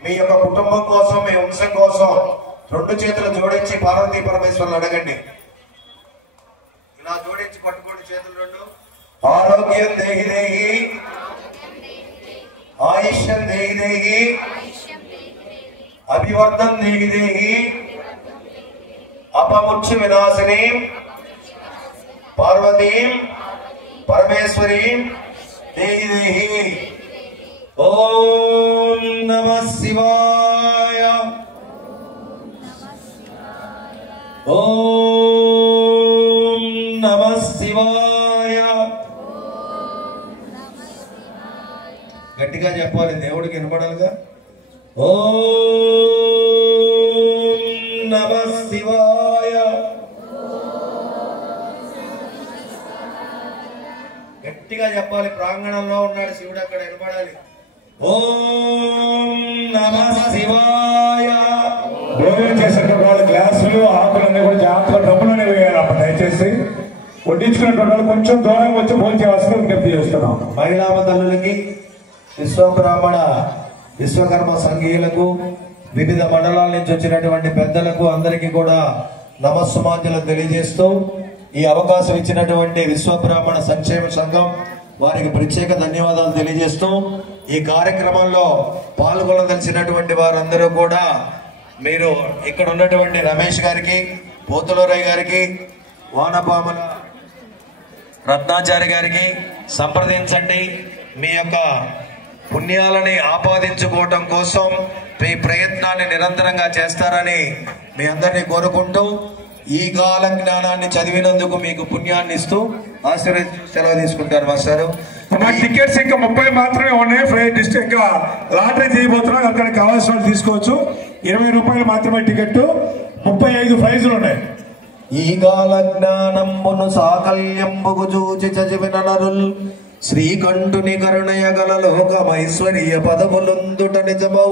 మీ యొక్క కుటుంబం కోసం, మీ వంశం కోసం 2 చేతులు జోడించి పార్వతీ పరమేశ్వరులు అడగండి. ఇలా జోడించి పట్టుకోండి చేతులు 2. ఆరోగ్యం దేహి దేహి, ఆయుష్యం దేహి దేహి, అభివర్ధం దేహి దేహి, అపముఖ్య వినాశిని పార్వతీం పరమేశ్వరీం దేహి దేహి. ఓం నమః శివాయ. ఓం నమః శివాయ. గట్టిగా చెప్పాలి, దేవుడికి వినపడాలిగా. ఓం నమః శివాయ. గట్టిగా చెప్పాలి, ప్రాంగణంలో ఉన్నాడు శివుడు, అక్కడ వినపడాలి. ఓం నమః శివాయ. భోజనం చేసేటువంటి వాళ్ళు గ్లాసులు ఆకులన్నీ కూడా జాగ్రత్తగా డబ్బులోనే వేయాలి. అప్పుడు దయచేసి వడ్డించుకున్నటువంటి వాళ్ళు కొంచెం దూరం వచ్చి భోజనం చేయవలసిన విజ్ఞప్తి చేస్తున్నాం. మహిళా తల్లులకి, విశ్వబ్రాహ్మణ విశ్వకర్మ సంఘీయులకు, వివిధ మండలాల నుంచి వచ్చినటువంటి పెద్దలకు అందరికీ కూడా నమస్సుమాంజలు తెలియజేస్తూ ఈ అవకాశం ఇచ్చినటువంటి విశ్వబ్రాహ్మణ సంక్షేమ సంఘం వారికి ప్రత్యేక ధన్యవాదాలు తెలియజేస్తూ ఈ కార్యక్రమంలో పాల్గొనదలిచినటువంటి వారందరూ కూడా మీరు ఇక్కడ ఉన్నటువంటి రమేష్ గారికి, పోతులూరయ్య గారికి, వానపాముల రత్నాచారి గారికి సంప్రదించండి. మీ యొక్క పుణ్యాలని ఆపాదించుకోవటం కోసం మీ ప్రయత్నాన్ని నిరంతరంగా చేస్తారని మీ అందరినీ కోరుకుంటూ ఈ కాల జ్ఞానాన్ని చదివినందుకు మీకు పుణ్యాన్ని ఇస్తూ ఆశీర్వదించి సెలవు తీసుకుంటారు మాస్టారు. మా టికెట్స్ ఇంకా 30 మాత్రమే ఉన్నాయి. ఫ్లైట్ ఇంకా లాటరీ చేయబోతున్నాం. అక్కడ కావాల్సిన వాళ్ళు తీసుకోవచ్చు. 20 రూపాయలు మాత్రమే టికెట్. 35 ప్రైజులు ఉన్నాయి. ఈ కాల జ్ఞానంబును సాకల్యంబుగు చూచి చదివిన నరుల్ శ్రీకంఠుని కరుణయగల లోకమైశ్వర్య పదములందుట నిజమౌ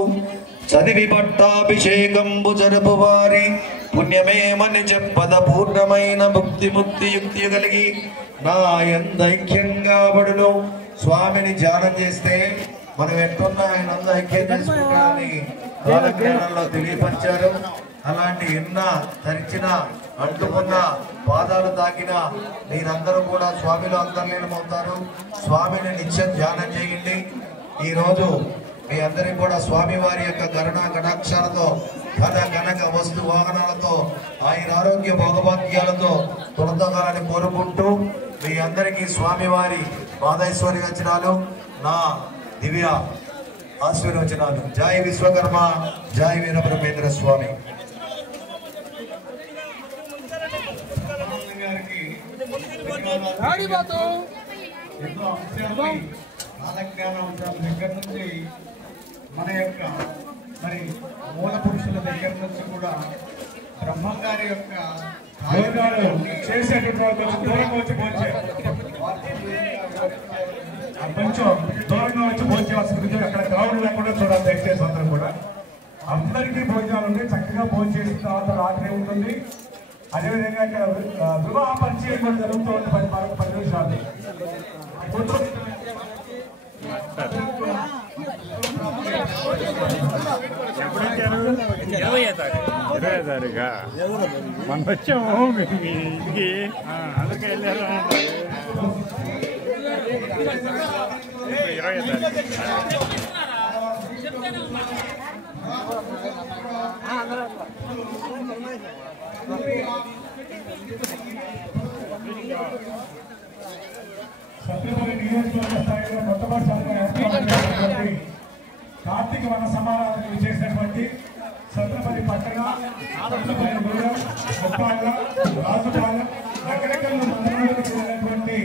చదివి పట్టాభిషేకంబు జరుపు వారి పుణ్యమేమని చెప్పద పూర్ణమైన ముక్తి యుక్తి కలిగి నా ఎందైక్యంగా బడును. స్వామిని ధ్యానం చేస్తే మనం ఎట్టున్నా ఆయన ఐక్యం చేసుకుంటారని కాలజ్ఞానంలో తెలియపరిచారు. అలాంటి ఎన్న ధరించిన అంటుకున్న పాదాలు తాకిన మీరందరూ కూడా స్వామిలో అంతర్లీనమవుతారు. స్వామిని నిత్యం ధ్యానం చేయండి. ఈ రోజు మీ అందరికీ కూడా స్వామి వారి యొక్క కరుణా కటాక్షాలతో, ఘన కనక వస్తు వాహనాలతో, ఆయన ఆరోగ్య భోగభాగ్యాలతో తొలతగాలని కోరుకుంటూ మీ అందరికీ స్వామివారి పాదైశ్వర్య వచనాలు, నా దివ్య ఆశీర్వచనాలు. జై విశ్వకర్మ, జై వీరబ్రహ్మేంద్ర స్వామి. దగ్గర నుంచి మన యొక్క మరి మూల పురుషుల దగ్గర నుంచి కూడా బ్రహ్మంగారి యొక్క చేసేటువంటి దూరంగా వచ్చి కొంచెం దూరంగా వచ్చి భోజనం అక్కడ క్రౌడ్ లేకుండా చూడాలి. దయచేసి అందరూ కూడా అందరికీ భోజనాలు ఉంటాయి. చక్కగా భోజనం చేసిన తర్వాత రాత్రి ఉంటుంది. అదేవిధంగా ఇక్కడ వివాహ పరిచయం కూడా జరుగుతూ ఉంటుంది. 10 నిమిషాలు ఎప్పుడు వచ్చారు? 20వ తారీఖా? మనం వచ్చాము మీ ఇంటికి, అందుకే వెళ్ళారు. 20వ తారీఖు. సత్యపల్లి నియోజకవర్గ స్థాయిలో మొట్టమొదటిసారిగా ఏర్పాటు కార్తీక వన సమారాధనకు విచ్చేసినటువంటి సత్యపల్లి పట్టణ, సత్యపల్లి దూరం, ముప్పాళ్ళ, రాజుపాలెం, రకరకాల మండలాలకు చెందినటువంటి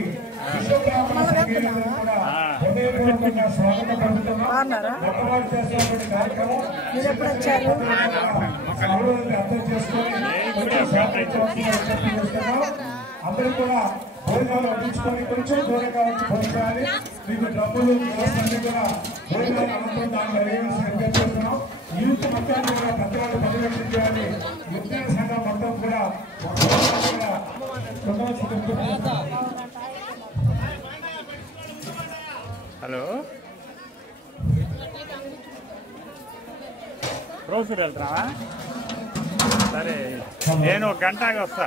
విశ్వబ్రాహ్మణ సంఘీయులందరూ కూడా హృదయపూర్వకంగా స్వాగతం పలుకుతున్నాం. మొట్టమొదటి చేస్తున్నటువంటి కార్యక్రమం అర్థం చేసుకొని అందరూ కూడా భోజనాలు వడ్డించుకొని కొంచెం దూరంగా వచ్చి భోజనాలి. మీకు డబ్బులు అన్ని కూడా భోజనాలు అనంతరం దాన్ని వేయాల్సిన విజ్ఞప్తి చేస్తున్నాం. యూత్ మొత్తాన్ని కూడా పత్రాలు పరిరక్షించాలి. విజ్ఞాన సంఘం మొత్తం కూడా హలో, రోజు వెళ్తున్నావా? సరే, నేను 1 గంటకి వస్తా.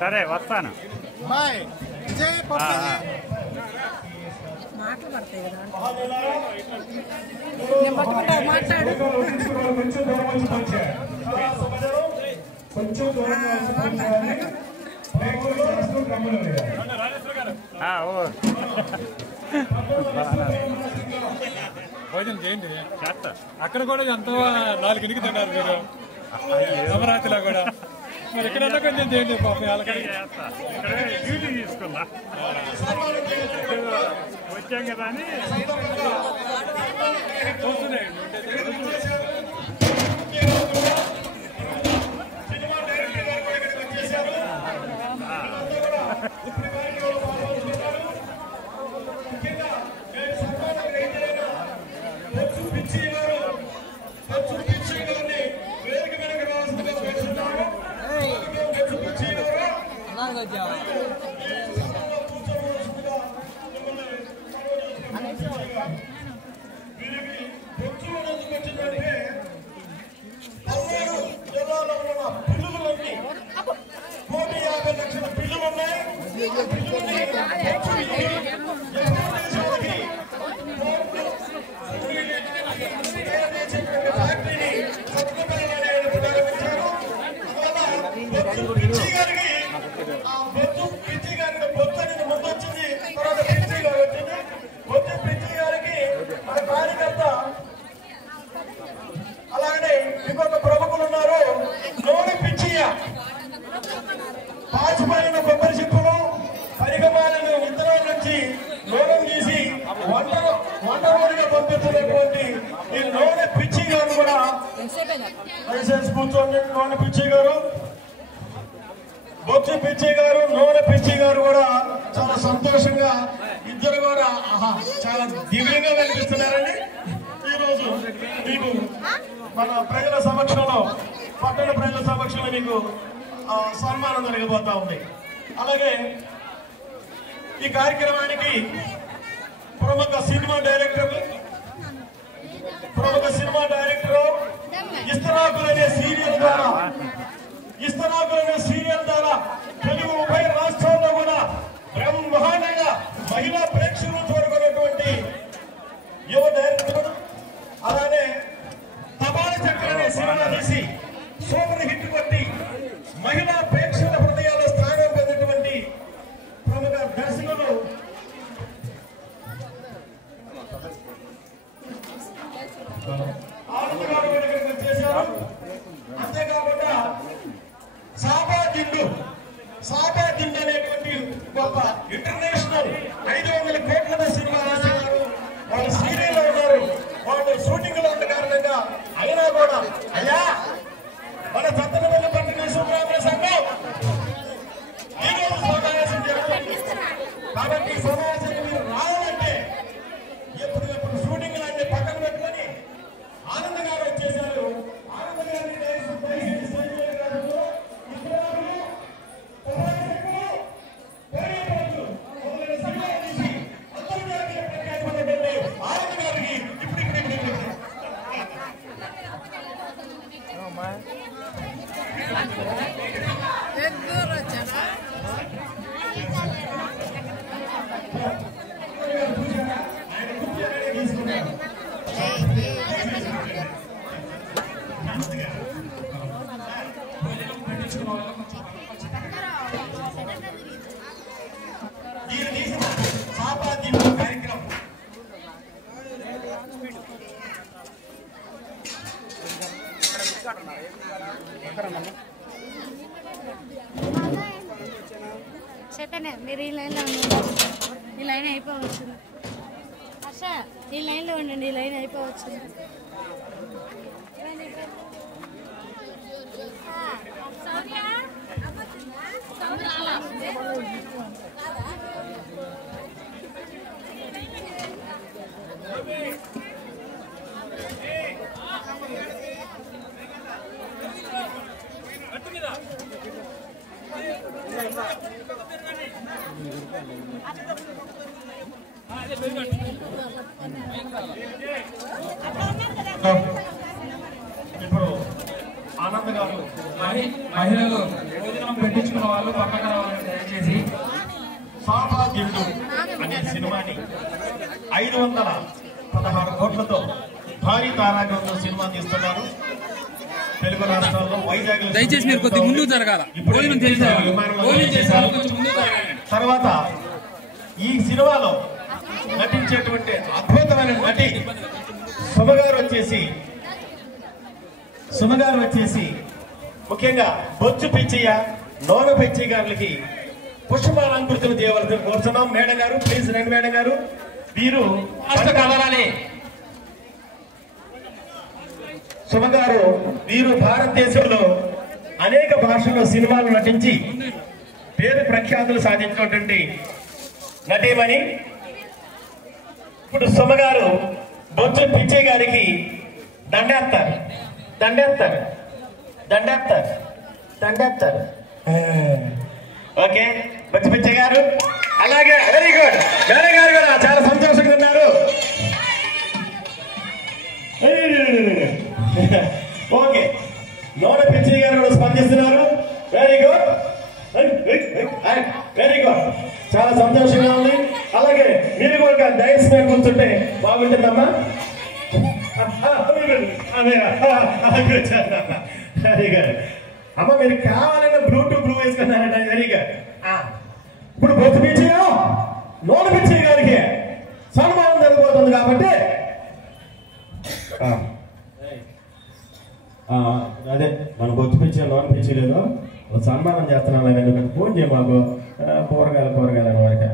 సరే, వస్తాను. మాటలు పడతాయి కదా, కొంచెం దూరంగా భోజనం చేయండి. అక్కడ కూడా ఎంతో 4కి తిన్నారు మీరు, నవరాత్రిలో కూడా. మరి ఎక్కడన్నా కొంచెం చేయండి పాపం. వాళ్ళకి డ్యూటీ తీసుకున్నా వచ్చాం కదా అని అలాగే ఇంకొక ప్రముఖులు ఉన్నారు. నోని పిచ్చియ పాచిపోయిన కొబ్బరి చిప్పులు, పరిగమాలను విత్తనాల నుంచి లోనం తీసి వంటవాడిగా పంపిస్తున్నటువంటి ఈ నోని పిచ్చి గారు కూడా లైసెన్స్ కూర్చోండి. నోని పిచ్చి గారు, బొచ్చు పిచ్చి గారు, నూనె పిచ్చి గారు కూడా చాలా సంతోషంగా, ఇద్దరు కూడా చాలా దివ్యంగా కనిపిస్తున్నారండి. ఈరోజు మీకు మన ప్రజల సమక్షంలో, పట్టణ ప్రజల సమక్షంలో మీకు సన్మానం జరగబోతా ఉంది. అలాగే ఈ కార్యక్రమానికి ప్రముఖ సినిమా డైరెక్టర్ ఇస్తరాకులు అనే సీరియల్ ద్వారా తెలుగు 30 రాష్ట్రాల్లో కూడా బ్రహ్మాండంగా మహిళా ప్రేక్షకులు చూడగలటువంటి యువ డైరెక్టర్. అలానే తపాల చక్ర అనే సినిమా తీసి సూపర్ హిట్ కొట్టి మహిళా ప్రేక్షకుల హృదయాల్లో స్థానం పొందినటువంటి ప్రముఖ దర్శకులు ఆనంద్ గారు ఇక్కడికి వచ్చేశారు. అంతేకాకుండా సాబా దిండు అనేటువంటి గొప్ప ఇంటర్నేషనల్ 500 కోట్ల సినిమా రాస్తున్నారు. వాళ్ళు సీరియల్లో ఉన్నారు, వాళ్ళు షూటింగ్ లో ఉన్న కారణంగా అయినా కూడా అయ్యా మన సత్తనపల్లి పట్టణ విశ్వబ్రాహ్మణ సంఘం ఈరోజు సమావేశం జరుగుతుంది. కాబట్టి ఈ సమావేశానికి మీరు రావాలంటే ఎప్పుడు షూటింగ్ లాంటి పక్కన పెట్టుకొని ఆనంద్ గారు వచ్చేసారు. ఆనంద్ గారిని మీరు ఈ లైన్లో ఉండండి. ఈ లైన్ అయిపోవచ్చు. హర్ష ఈ లైన్లో ఉండండి. ఈ లైన్ అయిపోవచ్చు. ఇప్పుడు ఆనంద్ గారు మహిళలు భోజనం పెట్టించుకున్న వాళ్ళు పక్కన రావాలని దయచేసి సాఫా గిఫ్ట్ అనే సినిమాని 516 కోట్లతో భారీ తారాగంతో సినిమా తీస్తున్నారు. తెలుగు రాష్ట్రాల్లో వైజాగ్ దయచేసి మీరు కొద్దిగా ముందు జరగాల. తర్వాత ఈ సినిమాలో నటించేటువంటి అద్భుతమైన నటి సుమగారు వచ్చేసి ముఖ్యంగా బొచ్చు పిచ్చయ్య నోన పిచ్చయ్య గారికి పుష్పమాలంకృతులు చేయవలసిన కోరుతున్నాం. మేడం గారు ప్లీజ్ రండి. మేడం గారు వీరు సుమగారు వీరు భారతదేశంలో అనేక భాషల్లో సినిమాలు నటించి పేరు ప్రఖ్యాతులు సాధించినటువంటి నటీమణి. ఇప్పుడు సుమగారు బొచ్చు పిచ్చయ్య గారికి దండేస్తారు. ఓకే బొచ్చు పిచ్చయ్య గారు. అలాగే వెరీ గుడ్. మేడం గారు కూడా చాలా సంతోషంగా ఉన్నారు. ఓకే నోన పిచ్చయ్య గారు కూడా స్పందిస్తున్నారు. Very good very good. చాలా సంతోషంగా ఉంది. అలాగే మీరు కూడా డైస్ మీద కూర్చుంటే బాగుంటుందమ్మా. వెరీ గుడ్ అమ్మ. మీరు కావాలన్నా బ్లూ టు బ్లూ వేసుకున్నారంట. Very good. ఇప్పుడు బొచ్చు పిచ్చయ్య నోన పిచ్చయ్య గారికి సన్మానం జరగబోతుంది కాబట్టి అదే మన బొచ్చు పిచ్చయ్య లోన్ పిచ్చలేదు సన్మానం చేస్తున్నాను. ఎందుకంటే ఫోన్ చేయ మాకు కూరగాయలు అనమాట.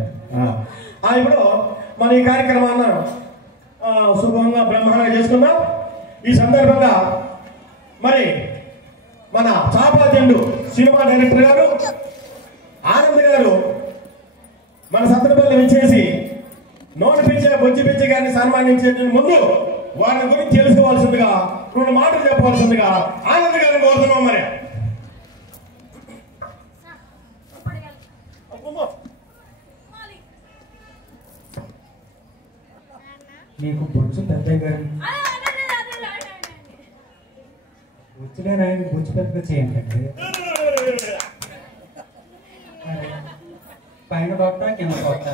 ఇప్పుడు మన ఈ కార్యక్రమాన్ని శుభంగా బ్రహ్మాండంగా చేసుకుందాం. ఈ సందర్భంగా మరి మన చాపాతిండు సినిమా డైరెక్టర్ గారు ఆనంద్ గారు మన సత్తనపల్లి విచ్చేసి నోన పిచ్చయ్య బొచ్చు పిచ్చయ్య గారిని సన్మానించే ముందు వారి గురించి తెలుసుకోవాల్సిందిగా 2 మాటలు చెప్పవలసిందిగా ఆనంద్ గారిని కోరుతున్నాం. మరి మీకు బొచ్చు పెద్దగా గారు బొచ్చులే రాయండి. బొచ్చు పెద్దగా చేయండి. పైన కొట్ట కింద కొట్ట.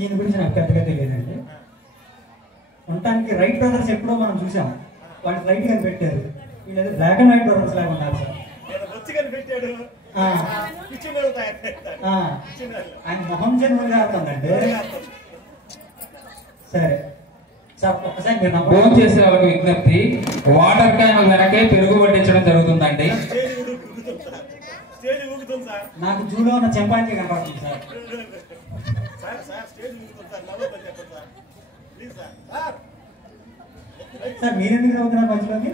ఈయన గురించి నాకు పెద్దగా తెలియదండి. ఉండటానికి రైట్ బ్రదర్స్ ఎప్పుడో మనం చూసాం. వాళ్ళకి రైట్ గా పెట్టారు. వీళ్ళైతే బ్లాక్ అండ్ వైట్ బ్రదర్స్ లాగా ఉన్నారు సార్. ఆయన మొహం జన్మగా అవుతుందండి. సరే సార్ ఒకసారి మీరు ఫోన్ చేసే వాళ్ళకి విజ్ఞప్తి, వాటర్ క్యాన్ వెనకే పెరుగు పట్టించడం జరుగుతుందండి. నాకు జూలో ఉన్న చెంపాంజీ కనపడుతుంది సార్. సార్ మీరెందుకు నవ్వుతున్నారు మధ్యలోకి?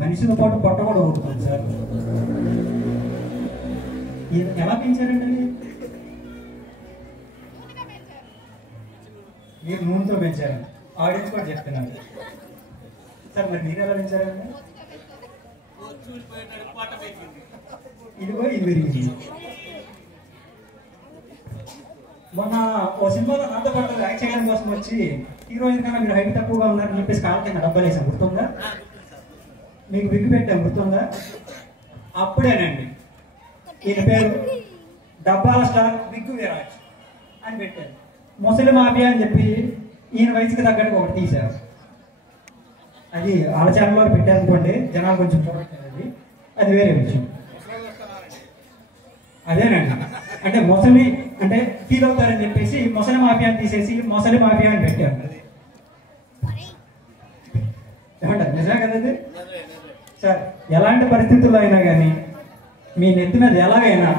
మనిషితో పాటు పొట్ట కూడా ఊరుతుంది సార్. ఎలా పెంచారండి? మీరు నూనెతో పెంచారు. ఆడియన్స్ కూడా చెప్తున్నారు సార్. మరి మీరు ఎలా పెంచారండి? ఇదిగో ఇది పెరిగింది. మొన్న ఓ సినిమాలో నాతో పాటు యాక్ట్ చేయడం కోసం వచ్చి హీరోయిన్ కన్నా మీరు హైట్ తక్కువగా ఉన్నారని చెప్పేసి కాళ్ళ కింద డబ్బాలు వేసాం. గుర్తుందా? మీకు విగ్గు పెట్టాం. గుర్తుందా? అప్పుడేనండి ఈయన పేరు డబ్బాల స్టార్ విగ్గు వీరాజ్ అని పెట్టారు. ముసలి మాఫియా అని చెప్పి ఈయన వయసుకి తగ్గట్టు ఒకటి తీశారు. అది ఆలచారంలో పెట్టారనుకోండి, జనాలు కొంచెం చూడట్లేదు. అది వేరే విషయం. అదేనండి అంటే ముసలి అంటే ఫీల్ అవుతారని చెప్పేసి ముసలి మాఫియాని తీసేసి ముసలి మాఫియా అని పెట్టారు. ఏమంటారు? నిజమే కదా? సార్ ఎలాంటి పరిస్థితుల్లో అయినా కానీ మీ నెత్తి మీద ఎలాగైనా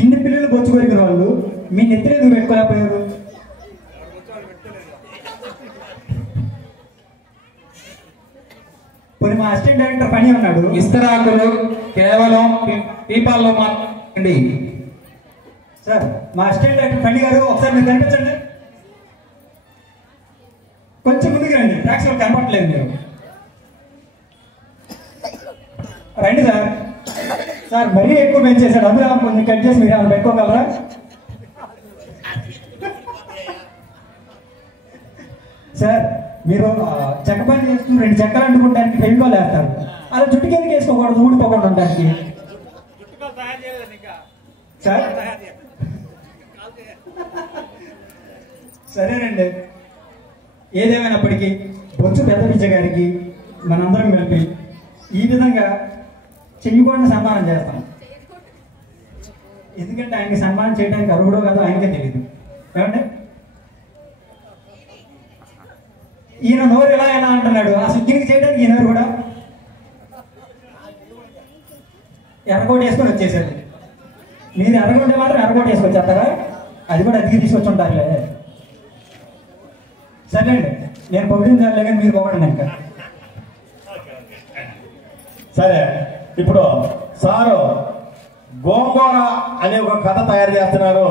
ఇన్ని పిల్లలు బొచ్చు కొరికిన వాళ్ళు మీ నెత్తి మీద పెట్టుకోలేకపోయారు. కొన్ని మా అసిస్టెంట్ డైరెక్టర్ పని ఉన్నాడు. ఇస్తరాకులు కేవలం పీపాల్లో మాత్రమే. సార్ మా అసిస్టెంట్ డైరెక్టర్ పని గారు ఒకసారి మీరు కనిపించండి. కొంచెం ముందుకు రండి, ట్యాక్స్ కనపడలేదు మీరు. రండి సార్. సార్ మరీ ఎక్కువ పెంచేశాడు, అందులో కొంచెం కట్ చేసి మీరు ఏమైనా పెట్టుకోగలరా? సార్ మీరు చెక్క పని చేస్తూ 2 చెక్కలు అంటుకోవడానికి ఫెవికాల్ వేస్తారు, అలా జుట్టు కిందకి వేసుకోకూడదు, ఊడిపోకుండా ఉండడానికి. సార్ సరేనండి. ఏదేమైనప్పటికీ బొచ్చు పెద్ద పిచ్చ గారికి మనందరం కలిపి ఈ విధంగా చెయ్యకూడని సన్మానం చేస్తాం. ఎందుకంటే ఆయనకి సన్మానం చేయడానికి అర్హుడో కాదో ఆయనకే తెలియదు. ఏమంటే ఈయన నోరు ఎలా అంటున్నాడు, అసలు దీనికి చేయడానికి ఈ నోరు కూడా ఎర్రకోట వేసుకొని వచ్చేసాడు. మీరు ఎర్రగొంటే మాత్రం ఎర్రకోట వేసుకొచ్చేస్తారా? అది కూడా అతికి తీసుకొచ్చి ఉంటారులే. సరేండి, నేను పొగిడించాలే కానీ మీరు పొగడండి ఇంకా. సరే, ఇప్పుడు సారు గోంగూర అనే ఒక కథ తయారు చేస్తున్నారు.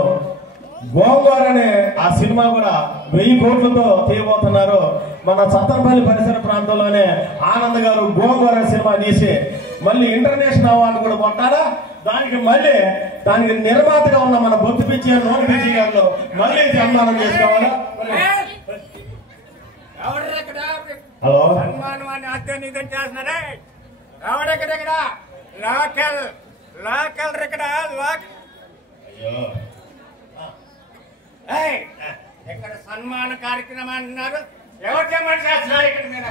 గోంగూర అనే ఆ సినిమా కూడా 1000 కోట్లతో తీయబోతున్నారు. మన సత్తనపల్లి పరిసర ప్రాంతంలోనే ఆనంద్ గారు గోంగూర సినిమా తీసి మళ్ళీ ఇంటర్నేషనల్ అవార్డు కూడా కొట్టారా. దానికి నిర్మాతగా ఉన్న మన బొత్తు పిచ్చి నోని పిచ్చి గారు మళ్ళీ సన్మానం చేసుకోవాలా? హలో, సన్మానం అత్యనిధం చేస్తున్నారే ఎవడెక్కడెక్కడ లోకల్ లోకల్ ఇక్కడ ఇక్కడ సన్మాన కార్యక్రమం అంటున్నారు. ఎవరు చెప్పండి చేస్తున్నారు ఇక్కడ మీరు?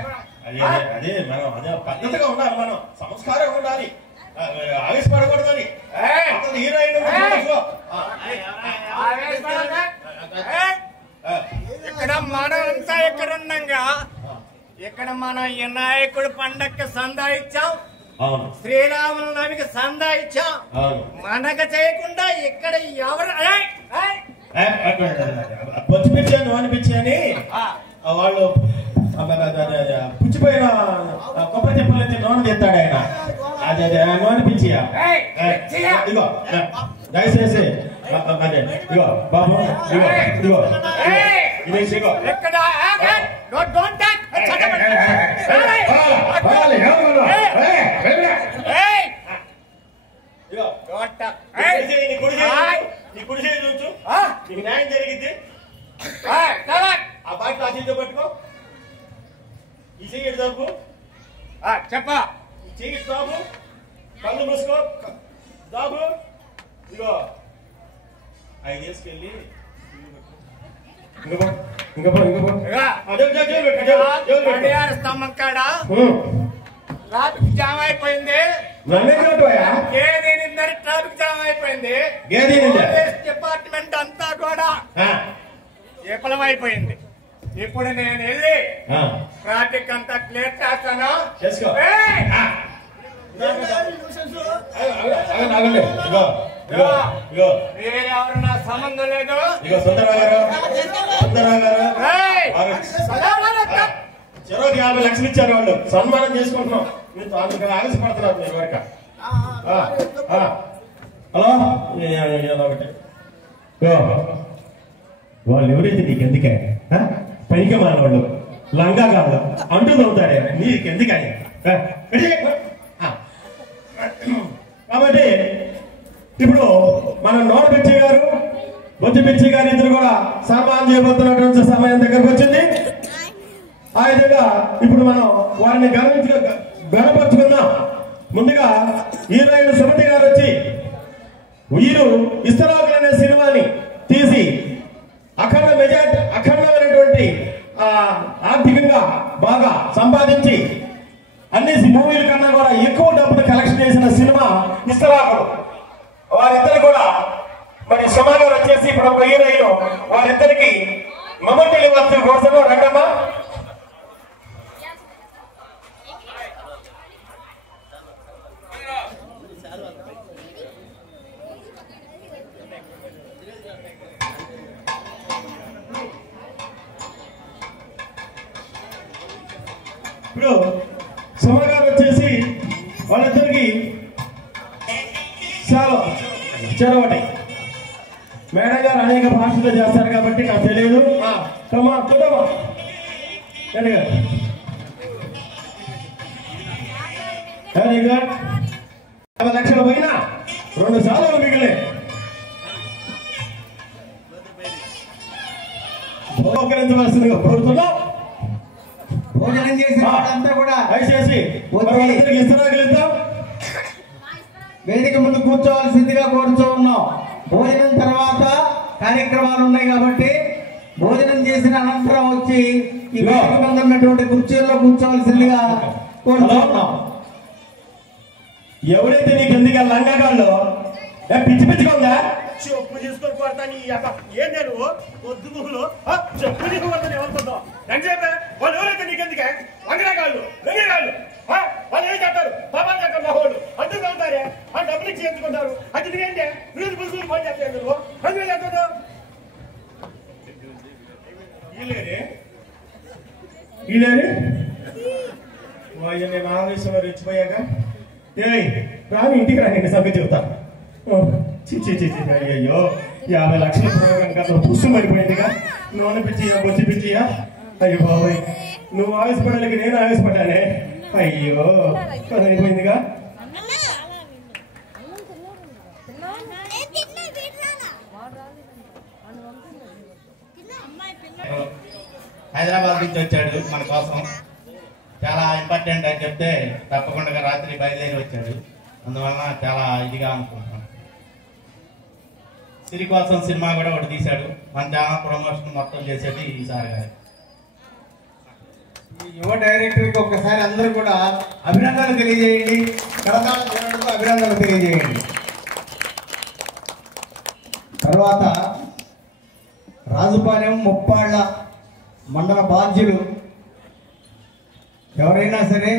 అదే మనం అదే పద్ధతిగా ఉండాలి, మనం సంస్కారంగా ఉండాలి, ఆవేశపడకూడదని. హీరోయిన్ ఇక్కడ మనం అంతా ఇక్కడ ఉన్నాగా ఇక్కడ మనం వినాయకుడు పండక్కి సందా ఇచ్చాం, శ్రీరాముల నవికి సందా ఇచ్చాం. మనకు చేయకుండా ఇక్కడ ఎవరు పొచ్చిపిచ్చాను అనిపించని వాళ్ళు పుచ్చిపోయిన కొబ్బరి చెప్పులైతే నూనె తెస్తాడు ఆయన. అదే నూనె పిచ్చియా ఇగో దయచేసి అదే ఇగో బాబు ఇగో ఇగో ఇదేసి ఇగో నీ కుడి చేయి చూచు, నీకు న్యాయం జరిగింది. ఆ బాటి ఆ చేతితో పట్టుకో, ఈ చెయ్యి తప్పు చెప్పా, ఈ చెయ్యి దాబు, కళ్ళు మూసుకో దాబు. ఇగో 5 వేసుకెళ్ళి స్తంభం కాడ ట్రాఫిక్ జామ్ అయిపోయింది. ట్రాఫిక్ జామ్ అయిపోయింది. డిపార్ట్మెంట్ అంతా కూడా విఫలం అయిపోయింది. ఇప్పుడు నేను వెళ్ళి ట్రాఫిక్ అంతా క్లియర్ చేస్తాను. మీరెవరు నా సంబంధం లేదు. చెరోకి 50 లక్షలు ఇచ్చారు వాళ్ళు, సన్మానం చేసుకుంటున్నాం. మీరు అందుకని ఆలస్యపడుతున్నారు మీరు వరకు. హలో, ఒకటి వాళ్ళు ఎవరైతే నీకు ఎందుకే పనికి మానవాళ్ళు లంగా కాదు అంటూ అవుతారే నీకు ఎందుకని. కాబట్టి ఇప్పుడు మన నోటి పిచ్చి గారు బొజ్జి పిచ్చి గారు ఇద్దరు కూడా సన్మానం చేయబోతున్నటువంటి సమయం దగ్గరకు వచ్చింది. ఆ విధంగా ఇప్పుడు మనం వారిని గణపరుచుకుందాం. ముందుగా హీరోయిన్ సుమతి గారు వచ్చి వీరు ఇస్తరాకులు అనే సినిమాని తీసి అఖండమైనటువంటి ఆర్థికంగా బాగా సంపాదించి అన్ని మూవీల కన్నా కూడా ఎక్కువ డబ్బులు కలెక్షన్ చేసిన సినిమా ఇస్తరాకులు. వారిద్దరు కూడా మరి సుమ గారు వచ్చేసి ఇప్పుడు ఒక హీరోయిన్, వారిద్దరికి మమ్మల్ని ఇవ్వాల్సిన కోసం రండమ్మా. ఇప్పుడు సుమగారు వచ్చేసి వాళ్ళిద్దరికి చెరవటి మేడం గారు అనేక భాషలు చేస్తారు కాబట్టి నాకు తెలియదు. Very good. 50 లక్షలు పోయినా 2 సార్లు మిగిలే. భోగరించవలసిందిగా కోరుతున్నాం. భోజనం చేసిన వాళ్ళంతా కూడా దయచేసి ఇస్తాం. వేదిక ముందు కూర్చోవలసిందిగా కోరుతూ ఉన్నాం. భోజనం తర్వాత కార్యక్రమాలు ఉన్నాయి కాబట్టి భోజనం చేసిన అనంతరం వచ్చి ఈ వేదిక మీద ఉన్నటువంటి కుర్చీల్లో కూర్చోవలసిందిగా కోరుతూ ఉన్నాం. ఎవరైతే నీకు ఎందుకు లంగాగాళ్ళు పిచ్చి పిచ్చిగా ఉందా? చెప్పు తీసుకొని కొడతాను. ఏం నేను వద్దు చెప్పు తీసుకుంటాను. ఎవరుకుందాం ఎంతసేపే వాళ్ళు ఎవరైతే నీకు ఎందుకే లంగాగాళ్ళు లంగాగాళ్ళు వాళ్ళు ఏం చేస్తారు? పాపాలు చేస్తారు. మా వాళ్ళు అడ్డు వెళ్తారే ఆ డబ్బులు ఇచ్చి ఎందుకుంటారు. అది నేంటే మీరు పులుసులు పని చేస్తారు. నువ్వు అందులో చేస్తాడు వీళ్ళేది నేను ఆవేశంలో రెచ్చిపోయాక రాని ఇంటికి రాని సంగతి చెబుతా. అయ్యో 50 లక్షల ప్రోగ్రాం కదా పుస్తు పడిపోయిందిగా. నూనె పిచ్చియా బొచ్చి పిచ్చియా? అయ్యో బాబాయ్ నువ్వు ఆవేశపడాలికి నేను ఆవేశపడ్డానే. అయ్యో అయిపోయిందిగా. హైదరాబాద్ నుంచి వచ్చాడు మన కోసం. చాలా ఇంపార్టెంట్ అని చెప్తే తప్పకుండా రాత్రి బయలుదేరి వచ్చాడు. అందువలన చాలా ఇదిగా అనుకుంటున్నాను. సిరి కోసం సినిమా కూడా ఒకటి తీశాడు. మన ఛానల్ ప్రమోషన్ మొత్తం చేసేది ఈసారి గారు. ఈ యువ డైరెక్టర్కి ఒక్కసారి అందరూ కూడా అభినందనలు తెలియజేయండి. కరతాళ అభినందనలు తెలియజేయండి. తర్వాత రాజుపాలెం ముప్పాళ్ళ మండల బాధ్యులు ఎవరైనా సరే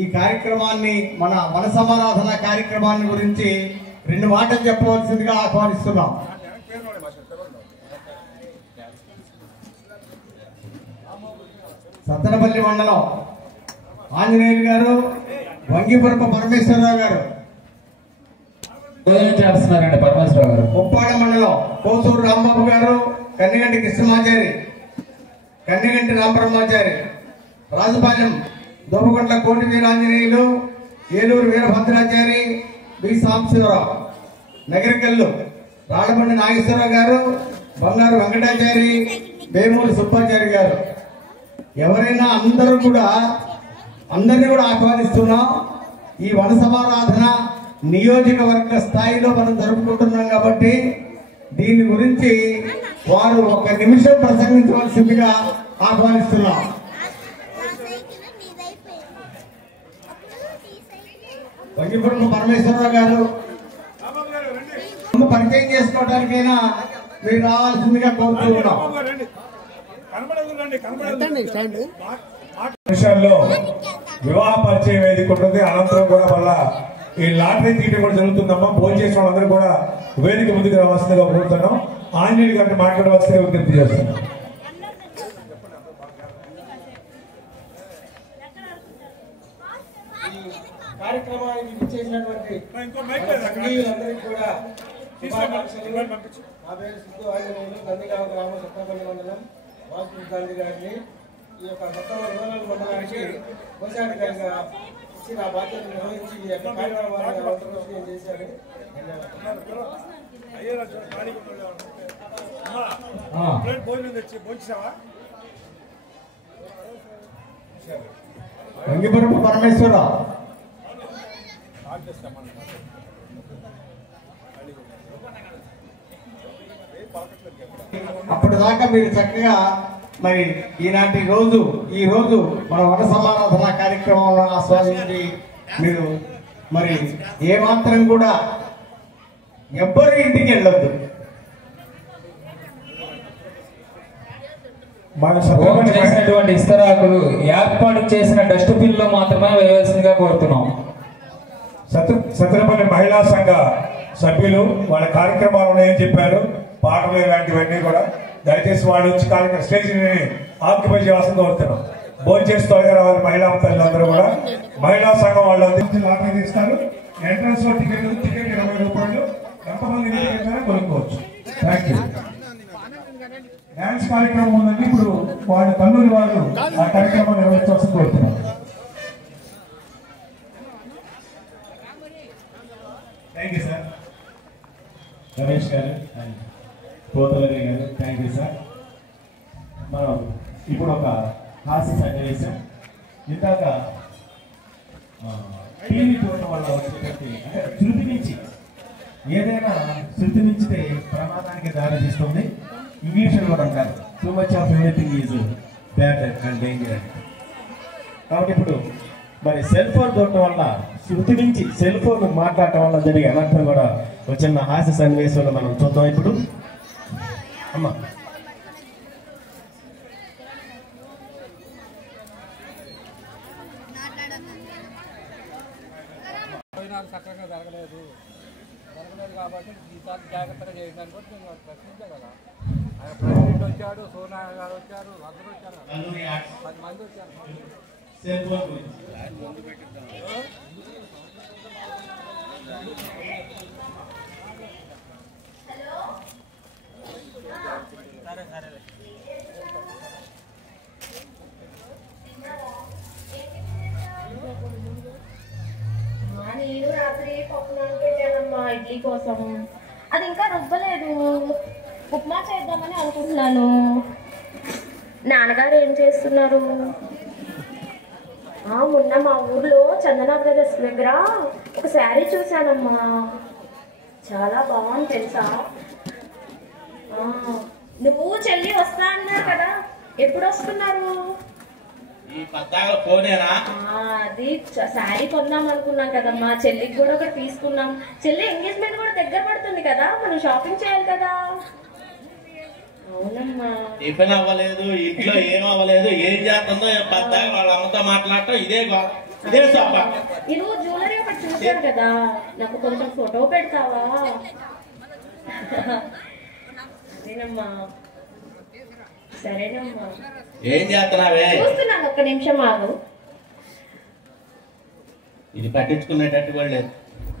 ఈ కార్యక్రమాన్ని మన సమారాధన కార్యక్రమాన్ని గురించి 2 మాటలు చెప్పవలసిందిగా ఆహ్వానిస్తున్నాం. సత్తెనపల్లి మండలం ఆంజనేయులు గారు, వంగిపురపు పరమేశ్వరరావు గారు చేస్తున్నారండి. పరమేశ్వరరావు గారు ముప్పాడ మండలం కోసూరు రాంబాబు గారు, కన్నిగంటి కృష్ణమాచారి, కన్నిగంటి రామబ్రహ్మాచారి, రాజుపాలెం దోపగుంట్ల కోటి వీరాంజనేయులు, ఏలూరు వీరభద్రాచారి, బి సాంబశివరావు, నగరికల్లు రాళ్ళబండి నాగేశ్వరరావు గారు, బంగారు వెంకటాచారి, వేమూరి సుబ్బాచారి గారు. ఎవరైనా అందరినీ కూడా ఆహ్వానిస్తున్నాం. ఈ వన సమారాధన నియోజకవర్గ స్థాయిలో మనం జరుపుకుంటున్నాం కాబట్టి దీని గురించి వారు 1 నిమిషం ప్రసంగించవలసిందిగా ఆహ్వానిస్తున్నాం. వంగిపురం పరమేశ్వరరావు గారు పరిచయం చేసుకోవడానికైనా మీరు రావాల్సిందిగా కోరుతున్నాం. విషయాల్లో వివాహ పరిచయం వేదిక ఉంటుంది. అనంతరం కూడా మళ్ళా ఈ లాటరీ తీయడం కూడా జరుగుతుందమ్మా. భోజనం చేసిన వాళ్ళందరూ కూడా వేదిక ముందుకు రావాల్సిందిగా కోరుతున్నాం. ఆంజనేయులు గారిని మాట్లాడవలసిందిగా విజ్ఞప్తి చేస్తున్నాం. కార్యక్రమానికి విచ్చేసినటువంటి అందరికీ కూడా నా పేరు సిద్ధు ఆంజనేయులు, నందిగామ గ్రామం, సత్తెనపల్లి మండలం, వాసు గాంధీ గారిని ఈ యొక్క సత్తెనపల్లి మండలానికి కోశాధికారిగా ఇచ్చి నా బాధ్యతను నిర్వహించి ఈ యొక్క కార్యక్రమాన్ని అవసరం చేశాను. వంగిపురపు పరమేశ్వరరావు అప్పటిదాకా మీరు చక్కగా మరి ఈ రోజు మన వన సమారాధన కార్యక్రమంలో ఆస్వాదించి మీరు మరి ఏమాత్రం కూడా ఎవ్వరు ఇంటికి వెళ్ళొద్దు. చేసినటువంటి ఇస్తరాకులు ఏర్పాటు చేసిన డస్ట్బిన్ లో మాత్రమే వేయవలసిందిగా కోరుతున్నాం. సత్తెనపల్లి మహిళా సంఘ సభ్యులు వాళ్ళ కార్యక్రమాలు ఉన్నాయని చెప్పారు. పాటలు ఇలాంటివన్నీ కూడా దయచేసి వాళ్ళు వచ్చి స్టేజ్ ఆక్యుపై చేయాల్సింది కోరుతున్నాం. భోజనం చేసి త్వరగా రావాలి. మహిళా తల్లిదండ్రులు కూడా మహిళా సంఘం వాళ్ళు లాటరీ ఇస్తారు. ఎంట్రన్స్ లో టికెట్ 20 రూపాయలు. ఎంతమంది కొనుక్కోవచ్చు. Thank you. డాన్స్ కార్యక్రమం ఉందండి. ఇప్పుడు వాళ్ళ కల్లూరి వాళ్ళు ఆ కార్యక్రమం నిర్వహించాల్సి కోరుతున్నారు. Thank you sir. రమేష్ గారు అండ్ పోతలరి గారు థ్యాంక్ యూ సార్. మనం ఇప్పుడు ఒక హాస్య సన్నివేశం. ఇందాక టీవీ చూడటం వల్ల వచ్చేటట్టు అంటే శృతి నుంచి ఏదైనా శృతి మించితే ప్రమాదానికి దారి తీస్తుంది. ఇంగ్లీష్లో కూడా అంటారు too much of everything is bad and danger. కాబట్టి ఇప్పుడు మరి సెల్ ఫోన్ చూడటం వల్ల శృతి నుంచి సెల్ ఫోన్ మాట్లాడటం వల్ల జరిగే అనర్థం కూడా ఒక చిన్న హాస్య సన్నివేశంలో మనం చూద్దాం. ఇప్పుడు అమ్మా చక్కగా జరగలేదు కాబట్టి ఈసారి జాగ్రత్తగా చేయడానికి కూడా నేను ప్రశ్నించా కదా. ఆయన ప్రెసిడెంట్ వచ్చాడు, సోనియా గారు వచ్చారు, అందరూ వచ్చారు, 10 మంది వచ్చారు. నేను రాత్రి పప్పు నానబెట్టానమ్మా ఇడ్లీ కోసం. అది ఇంకా రుబ్బలేదు. ఉప్మా చేద్దామని అనుకుంటున్నాను. నాన్నగారు ఏం చేస్తున్నారు? మొన్న మా ఊర్లో చందన బ్రదర్స్ దగ్గర ఒక శారీ చూశానమ్మా. చాలా బాగుంది తెలుసా. నువ్వు చెల్లి వస్తా అన్నారు కదా, ఎప్పుడు వస్తున్నారు? అది శారీ కొందాం అనుకున్నాం కదమ్మా. చెల్లికి కూడా ఒకటి తీసుకున్నాం. చెల్లి ఎంగేజ్మెంట్ కూడా దగ్గర పడుతుంది కదా, మనం షాపింగ్ చేయాలి కదా. అవునమ్మా. టిఫిన్ అవ్వలేదు, ఇంట్లో ఏం అవ్వలేదు, ఏం చేస్తుందో పెద్దగా వాళ్ళ అమ్మతో మాట్లాడటం ఇదే నువ్వు జ్యువెలరీ ఒకటి చూసాను కదా, నాకు కొంచెం ఫోటో పెడతావా? అదేనమ్మా. సరేనమ్మా. ఏం చేస్తున్నావే? చూస్తున్నాను, ఒక్క నిమిషం ఆగు. ఇది పట్టించుకునేటట్టు కూడా లేదు.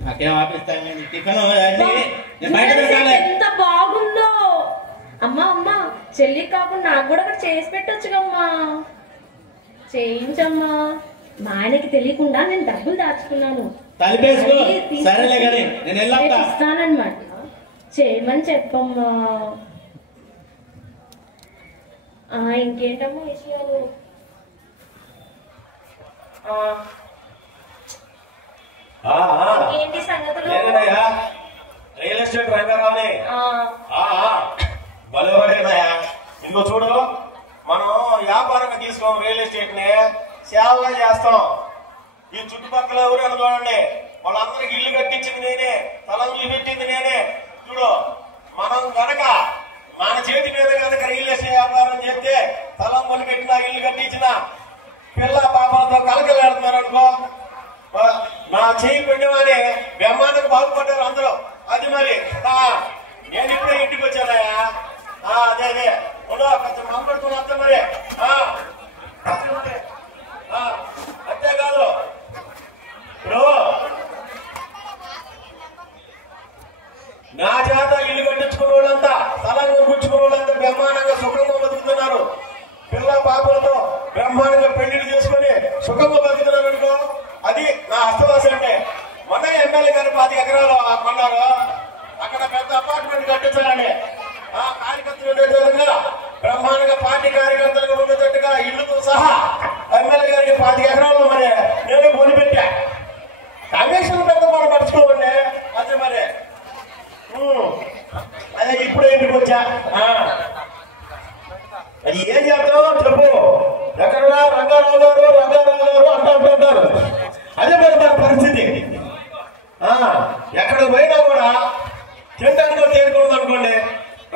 నాకేం ఆపిస్తాను ఎంత బాగుందో. అమ్మా అమ్మా, చెల్లి కాకుండా నాకు కూడా ఒకటి చేసి పెట్టొచ్చుగమ్మా. చేయించమ్మా. మా ఆయనకి తెలియకుండా నేను డబ్బులు దాచుకున్నాను. ఇస్తానన్నమాట. చేయమని చెప్పమ్మా. ఇంకేంటమ్మా విషయాలు? ఏంటి సంగతులు? రియల్ ఎస్టేట్ రంగారావుని బలవాడేనాయా. ఇంకో చూడు, మనం వ్యాపారంగా తీసుకోం రియల్ ఎస్టేట్ ని, సేవగా చేస్తాం. ఈ చుట్టుపక్కల ఎవరైనా చూడండి, వాళ్ళందరికి ఇల్లు కట్టించింది నేనే, తలంగులు పెట్టింది నేనే. చూడు, మనం కనుక మన చేతి మీద కనుక రియల్ ఎస్టేట్ వ్యాపారం చేస్తే తలంగులు పెట్టినా ఇల్లు కట్టించిన పిల్ల పాపలతో కలకలాడుతున్నారు అనుకో. నా చేయి పిండివాని బ్రహ్మాండకు బాగుపడ్డారు అందరూ. అది మరి నేను ఇప్పుడే ఇంటికి వచ్చానయా. అదే అదే కొంచెం మాట్లాడుతున్నా అంతే మరి. అంతేకాదు, ఇప్పుడు నా చేత ఇల్లు కట్టించుకున్న వాళ్ళంతా, స్థలంగా కూర్చుకున్న వాళ్ళంతా బ్రహ్మాండంగా సుఖంగా బతుకుతున్నారు. పిల్ల పాపలతో బ్రహ్మాండంగా పెళ్లిళ్ళు చేసుకుని సుఖంగా బతుకుతున్నారు అనుకో. అది నా హస్తవాసి అంటే. మొన్న ఎమ్మెల్యే గారు 10 ఎకరాలు కొన్నారు. అక్కడ పెద్ద అపార్ట్మెంట్ కట్టించాలని కార్యకర్తలు ఉండేటట్టుగా, బ్రహ్మాండంగా పార్టీ కార్యకర్తలకు ఉండేటట్టుగా ఇళ్లతో సహా ఎమ్మెల్యే గారికి 10 ఎకరాలు మరి నేను కొనిపెట్టా. కమిషన్ పెద్ద మనం పరుచుకోండి. అదే మరి అదే ఇప్పుడే ఇంటికి వచ్చా. అది ఏం చేద్దాం చెప్పు. ఎక్కడ రంగారావు గారు అంటుంటారు. అదే మరి మన పరిస్థితి. ఎక్కడ పోయినా కూడా తింటానికి తేరుకున్నది అనుకోండి,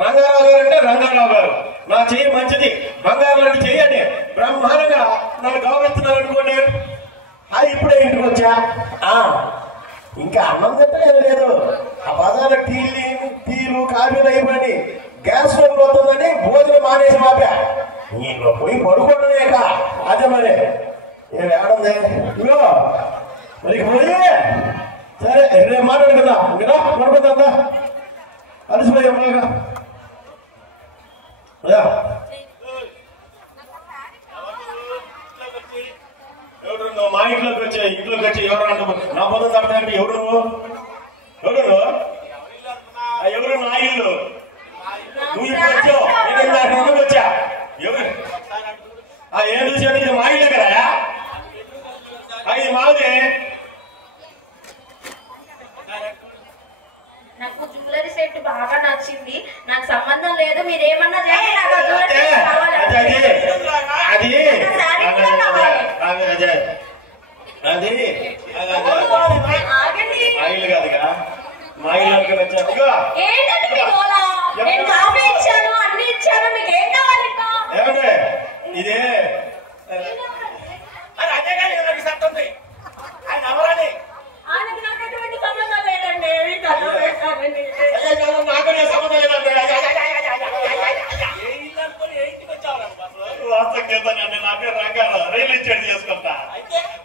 రంగారావు గారు అంటే రంగారావు గారు, నా చెయ్యి మంచిది, బంగారు లాంటి చెయ్యండి, బ్రహ్మాండంగా నన్ను గౌరవిస్తున్నారు అనుకోండి. అది ఇప్పుడే ఇంటికి వచ్చా. ఇంకా అన్నం తింటే ఏం లేదు. ఆ బజార్లో టీలు కాఫీలు అయిపోయింది. గ్యాస్ స్టవ్ వస్తుందని భోజనం మానేసి మాపా. ఇంట్లో పోయి పడుకోవడమేక అదే మరి ఏడుంది ఇగో మరి పోయి సరే రేపు మాట్లాడుకుందా ఇంకా పడుకుందా అలసిపోయా ఎవరు నువ్వు మా ఇంట్లోకి వచ్చి ఎవరు అంటున్నా నా పొద్దు తడతాంటే ఎవరు నువ్వు ఎవరు నా ఇల్లు నువ్వు ఇప్పుడు వచ్చావు నేను వచ్చా ఎవరు ఏం చూసాడు ఇది మా ఇల్లు కదా ఇది మాదే నాకు జ్యువెలరీ సెట్ బాగా నచ్చింది నాకు సంబంధం లేదు మీరేమన్నా చేయండి నాకు ఆయిల్ కాదుగా మా ఇల్లు ఇచ్చాను అన్ని ఇచ్చాను మీకు ఏం కావాలి ఏమంటే ఇదే ఆయనకి నాకు ఎటువంటి సంబంధం లేదండి నాకనే సంబంధం లేదంటే నాకే రంగారు రియల్ ఎస్టేట్ చేసుకుంటా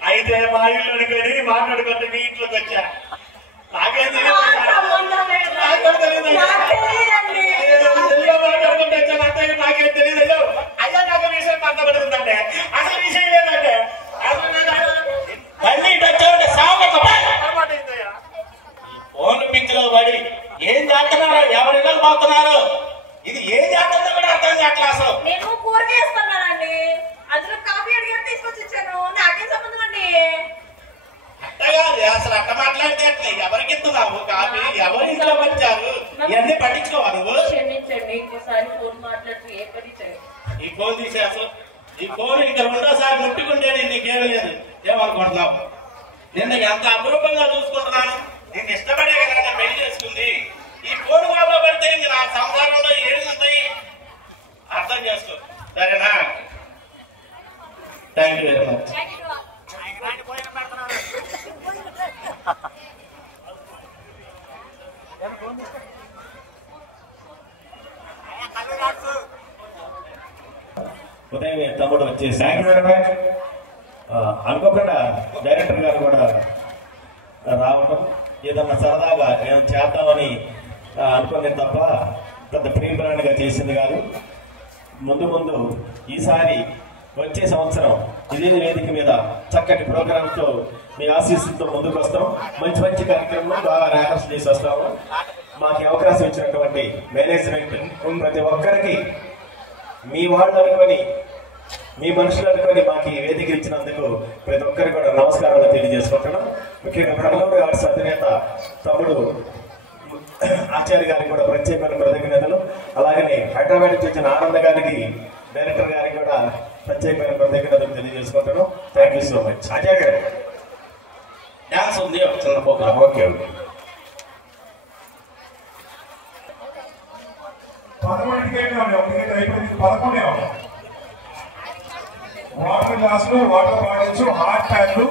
అయితే మా ఇల్లు అడుగుని మాట్లాడుకుంటే మీ ఇంట్లోకి వచ్చా నాకేం తెలియదు మాట్లాడుకుంటే వచ్చా నాకేం తెలియదు అయ్యా నాకు విషయం పక్కబడుతుందంటే అసలు విషయం లేదంటే ఫోన్ పిచ్చిలో పడి ఏం చేస్తున్నారు ఎవరిలో పోతున్నారు ఇది ఏం చేస్తుందో కూడా అర్థం కావట్లేదు అసలు నేను కూర చేస్తున్నానండి అందులో కాఫీ అడిగారు తీసుకొచ్చి ఇచ్చాను నాకేం సంబంధం అండి అట్టగా అసలు అట్ట మాట్లాడితే అట్లా ఎవరికి ఇస్తున్నావు కాఫీ ఎవరి ఇంట్లో వచ్చారు ఇవన్నీ పట్టించుకోవాలి నువ్వు క్షమించండి ఇంకోసారి ఫోన్ మాట్లాడుతూ ఏ పని చేయండి ఈ ఫోన్ తీసే అసలు ఈ ఫోన్ ఇంకా రెండోసారి ముట్టుకుంటేనే నీకేమీ లేదు ఏమనుకుంటున్నావు నిన్న ఎంత అపురూపంగా చూసుకుంటున్నాను నీకు ఇష్టపడే కదా నేను పెళ్లి చేసుకుంది ఈ ఫోన్ వల్ల పడితే నా సంసారంలో ఏముంటాయి అర్థం చేసుకో సరేనా థ్యాంక్ యూ వెరీ మచ్ ఉదయం తమ్ముడు వచ్చేసి థ్యాంక్ యూ వెరీ మచ్ అనుకోకుండా డైరెక్టర్ గారు కూడా రావటం ఏదన్నా సరదాగా నేను చేద్దామని అనుకునేది తప్ప పెద్ద ప్రియపరంగా చేసింది కాదు ముందు ఈసారి వచ్చే సంవత్సరం ఇదే వేదిక మీద చక్కటి ప్రోగ్రామ్స్ తో మీ ఆశీస్సులతో ముందుకు వస్తాం మంచి కార్యక్రమం బాగా ర్యాకర్స్ చేసి వస్తాము మాకు అవకాశం ఇచ్చినటువంటి మేనేజ్మెంట్ ప్రతి ఒక్కరికి మీ వాళ్ళు అనుకొని మీ మనుషులు అనుకొని మాకు ఈ వేదిక ఇచ్చినందుకు ప్రతి ఒక్కరికి కూడా నమస్కారాలు తెలియజేసుకుంటున్నాం ముఖ్యంగా బ్రహ్మూరి ఆర్ట్స్ అధినేత తమ్ముడు ఆచార్య గారికి కూడా ప్రత్యేకమైన కృతజ్ఞతలు అలాగనే హైదరాబాద్ నుంచి వచ్చిన ఆనంద్ గారికి డైరెక్టర్ గారికి కూడా ప్రత్యేకమైన కృతజ్ఞతలు తెలియజేసుకుంటున్నాం థ్యాంక్ యూ సో మచ్ ఆచార్య గారు డాన్స్ ఉంది చిన్న ప్రోగ్రామ్ ఓకే 11 అయిపోయింది 11 వాటర్ గ్లాసులు వాటర్ బాటిల్స్ హాట్ ప్యాక్లు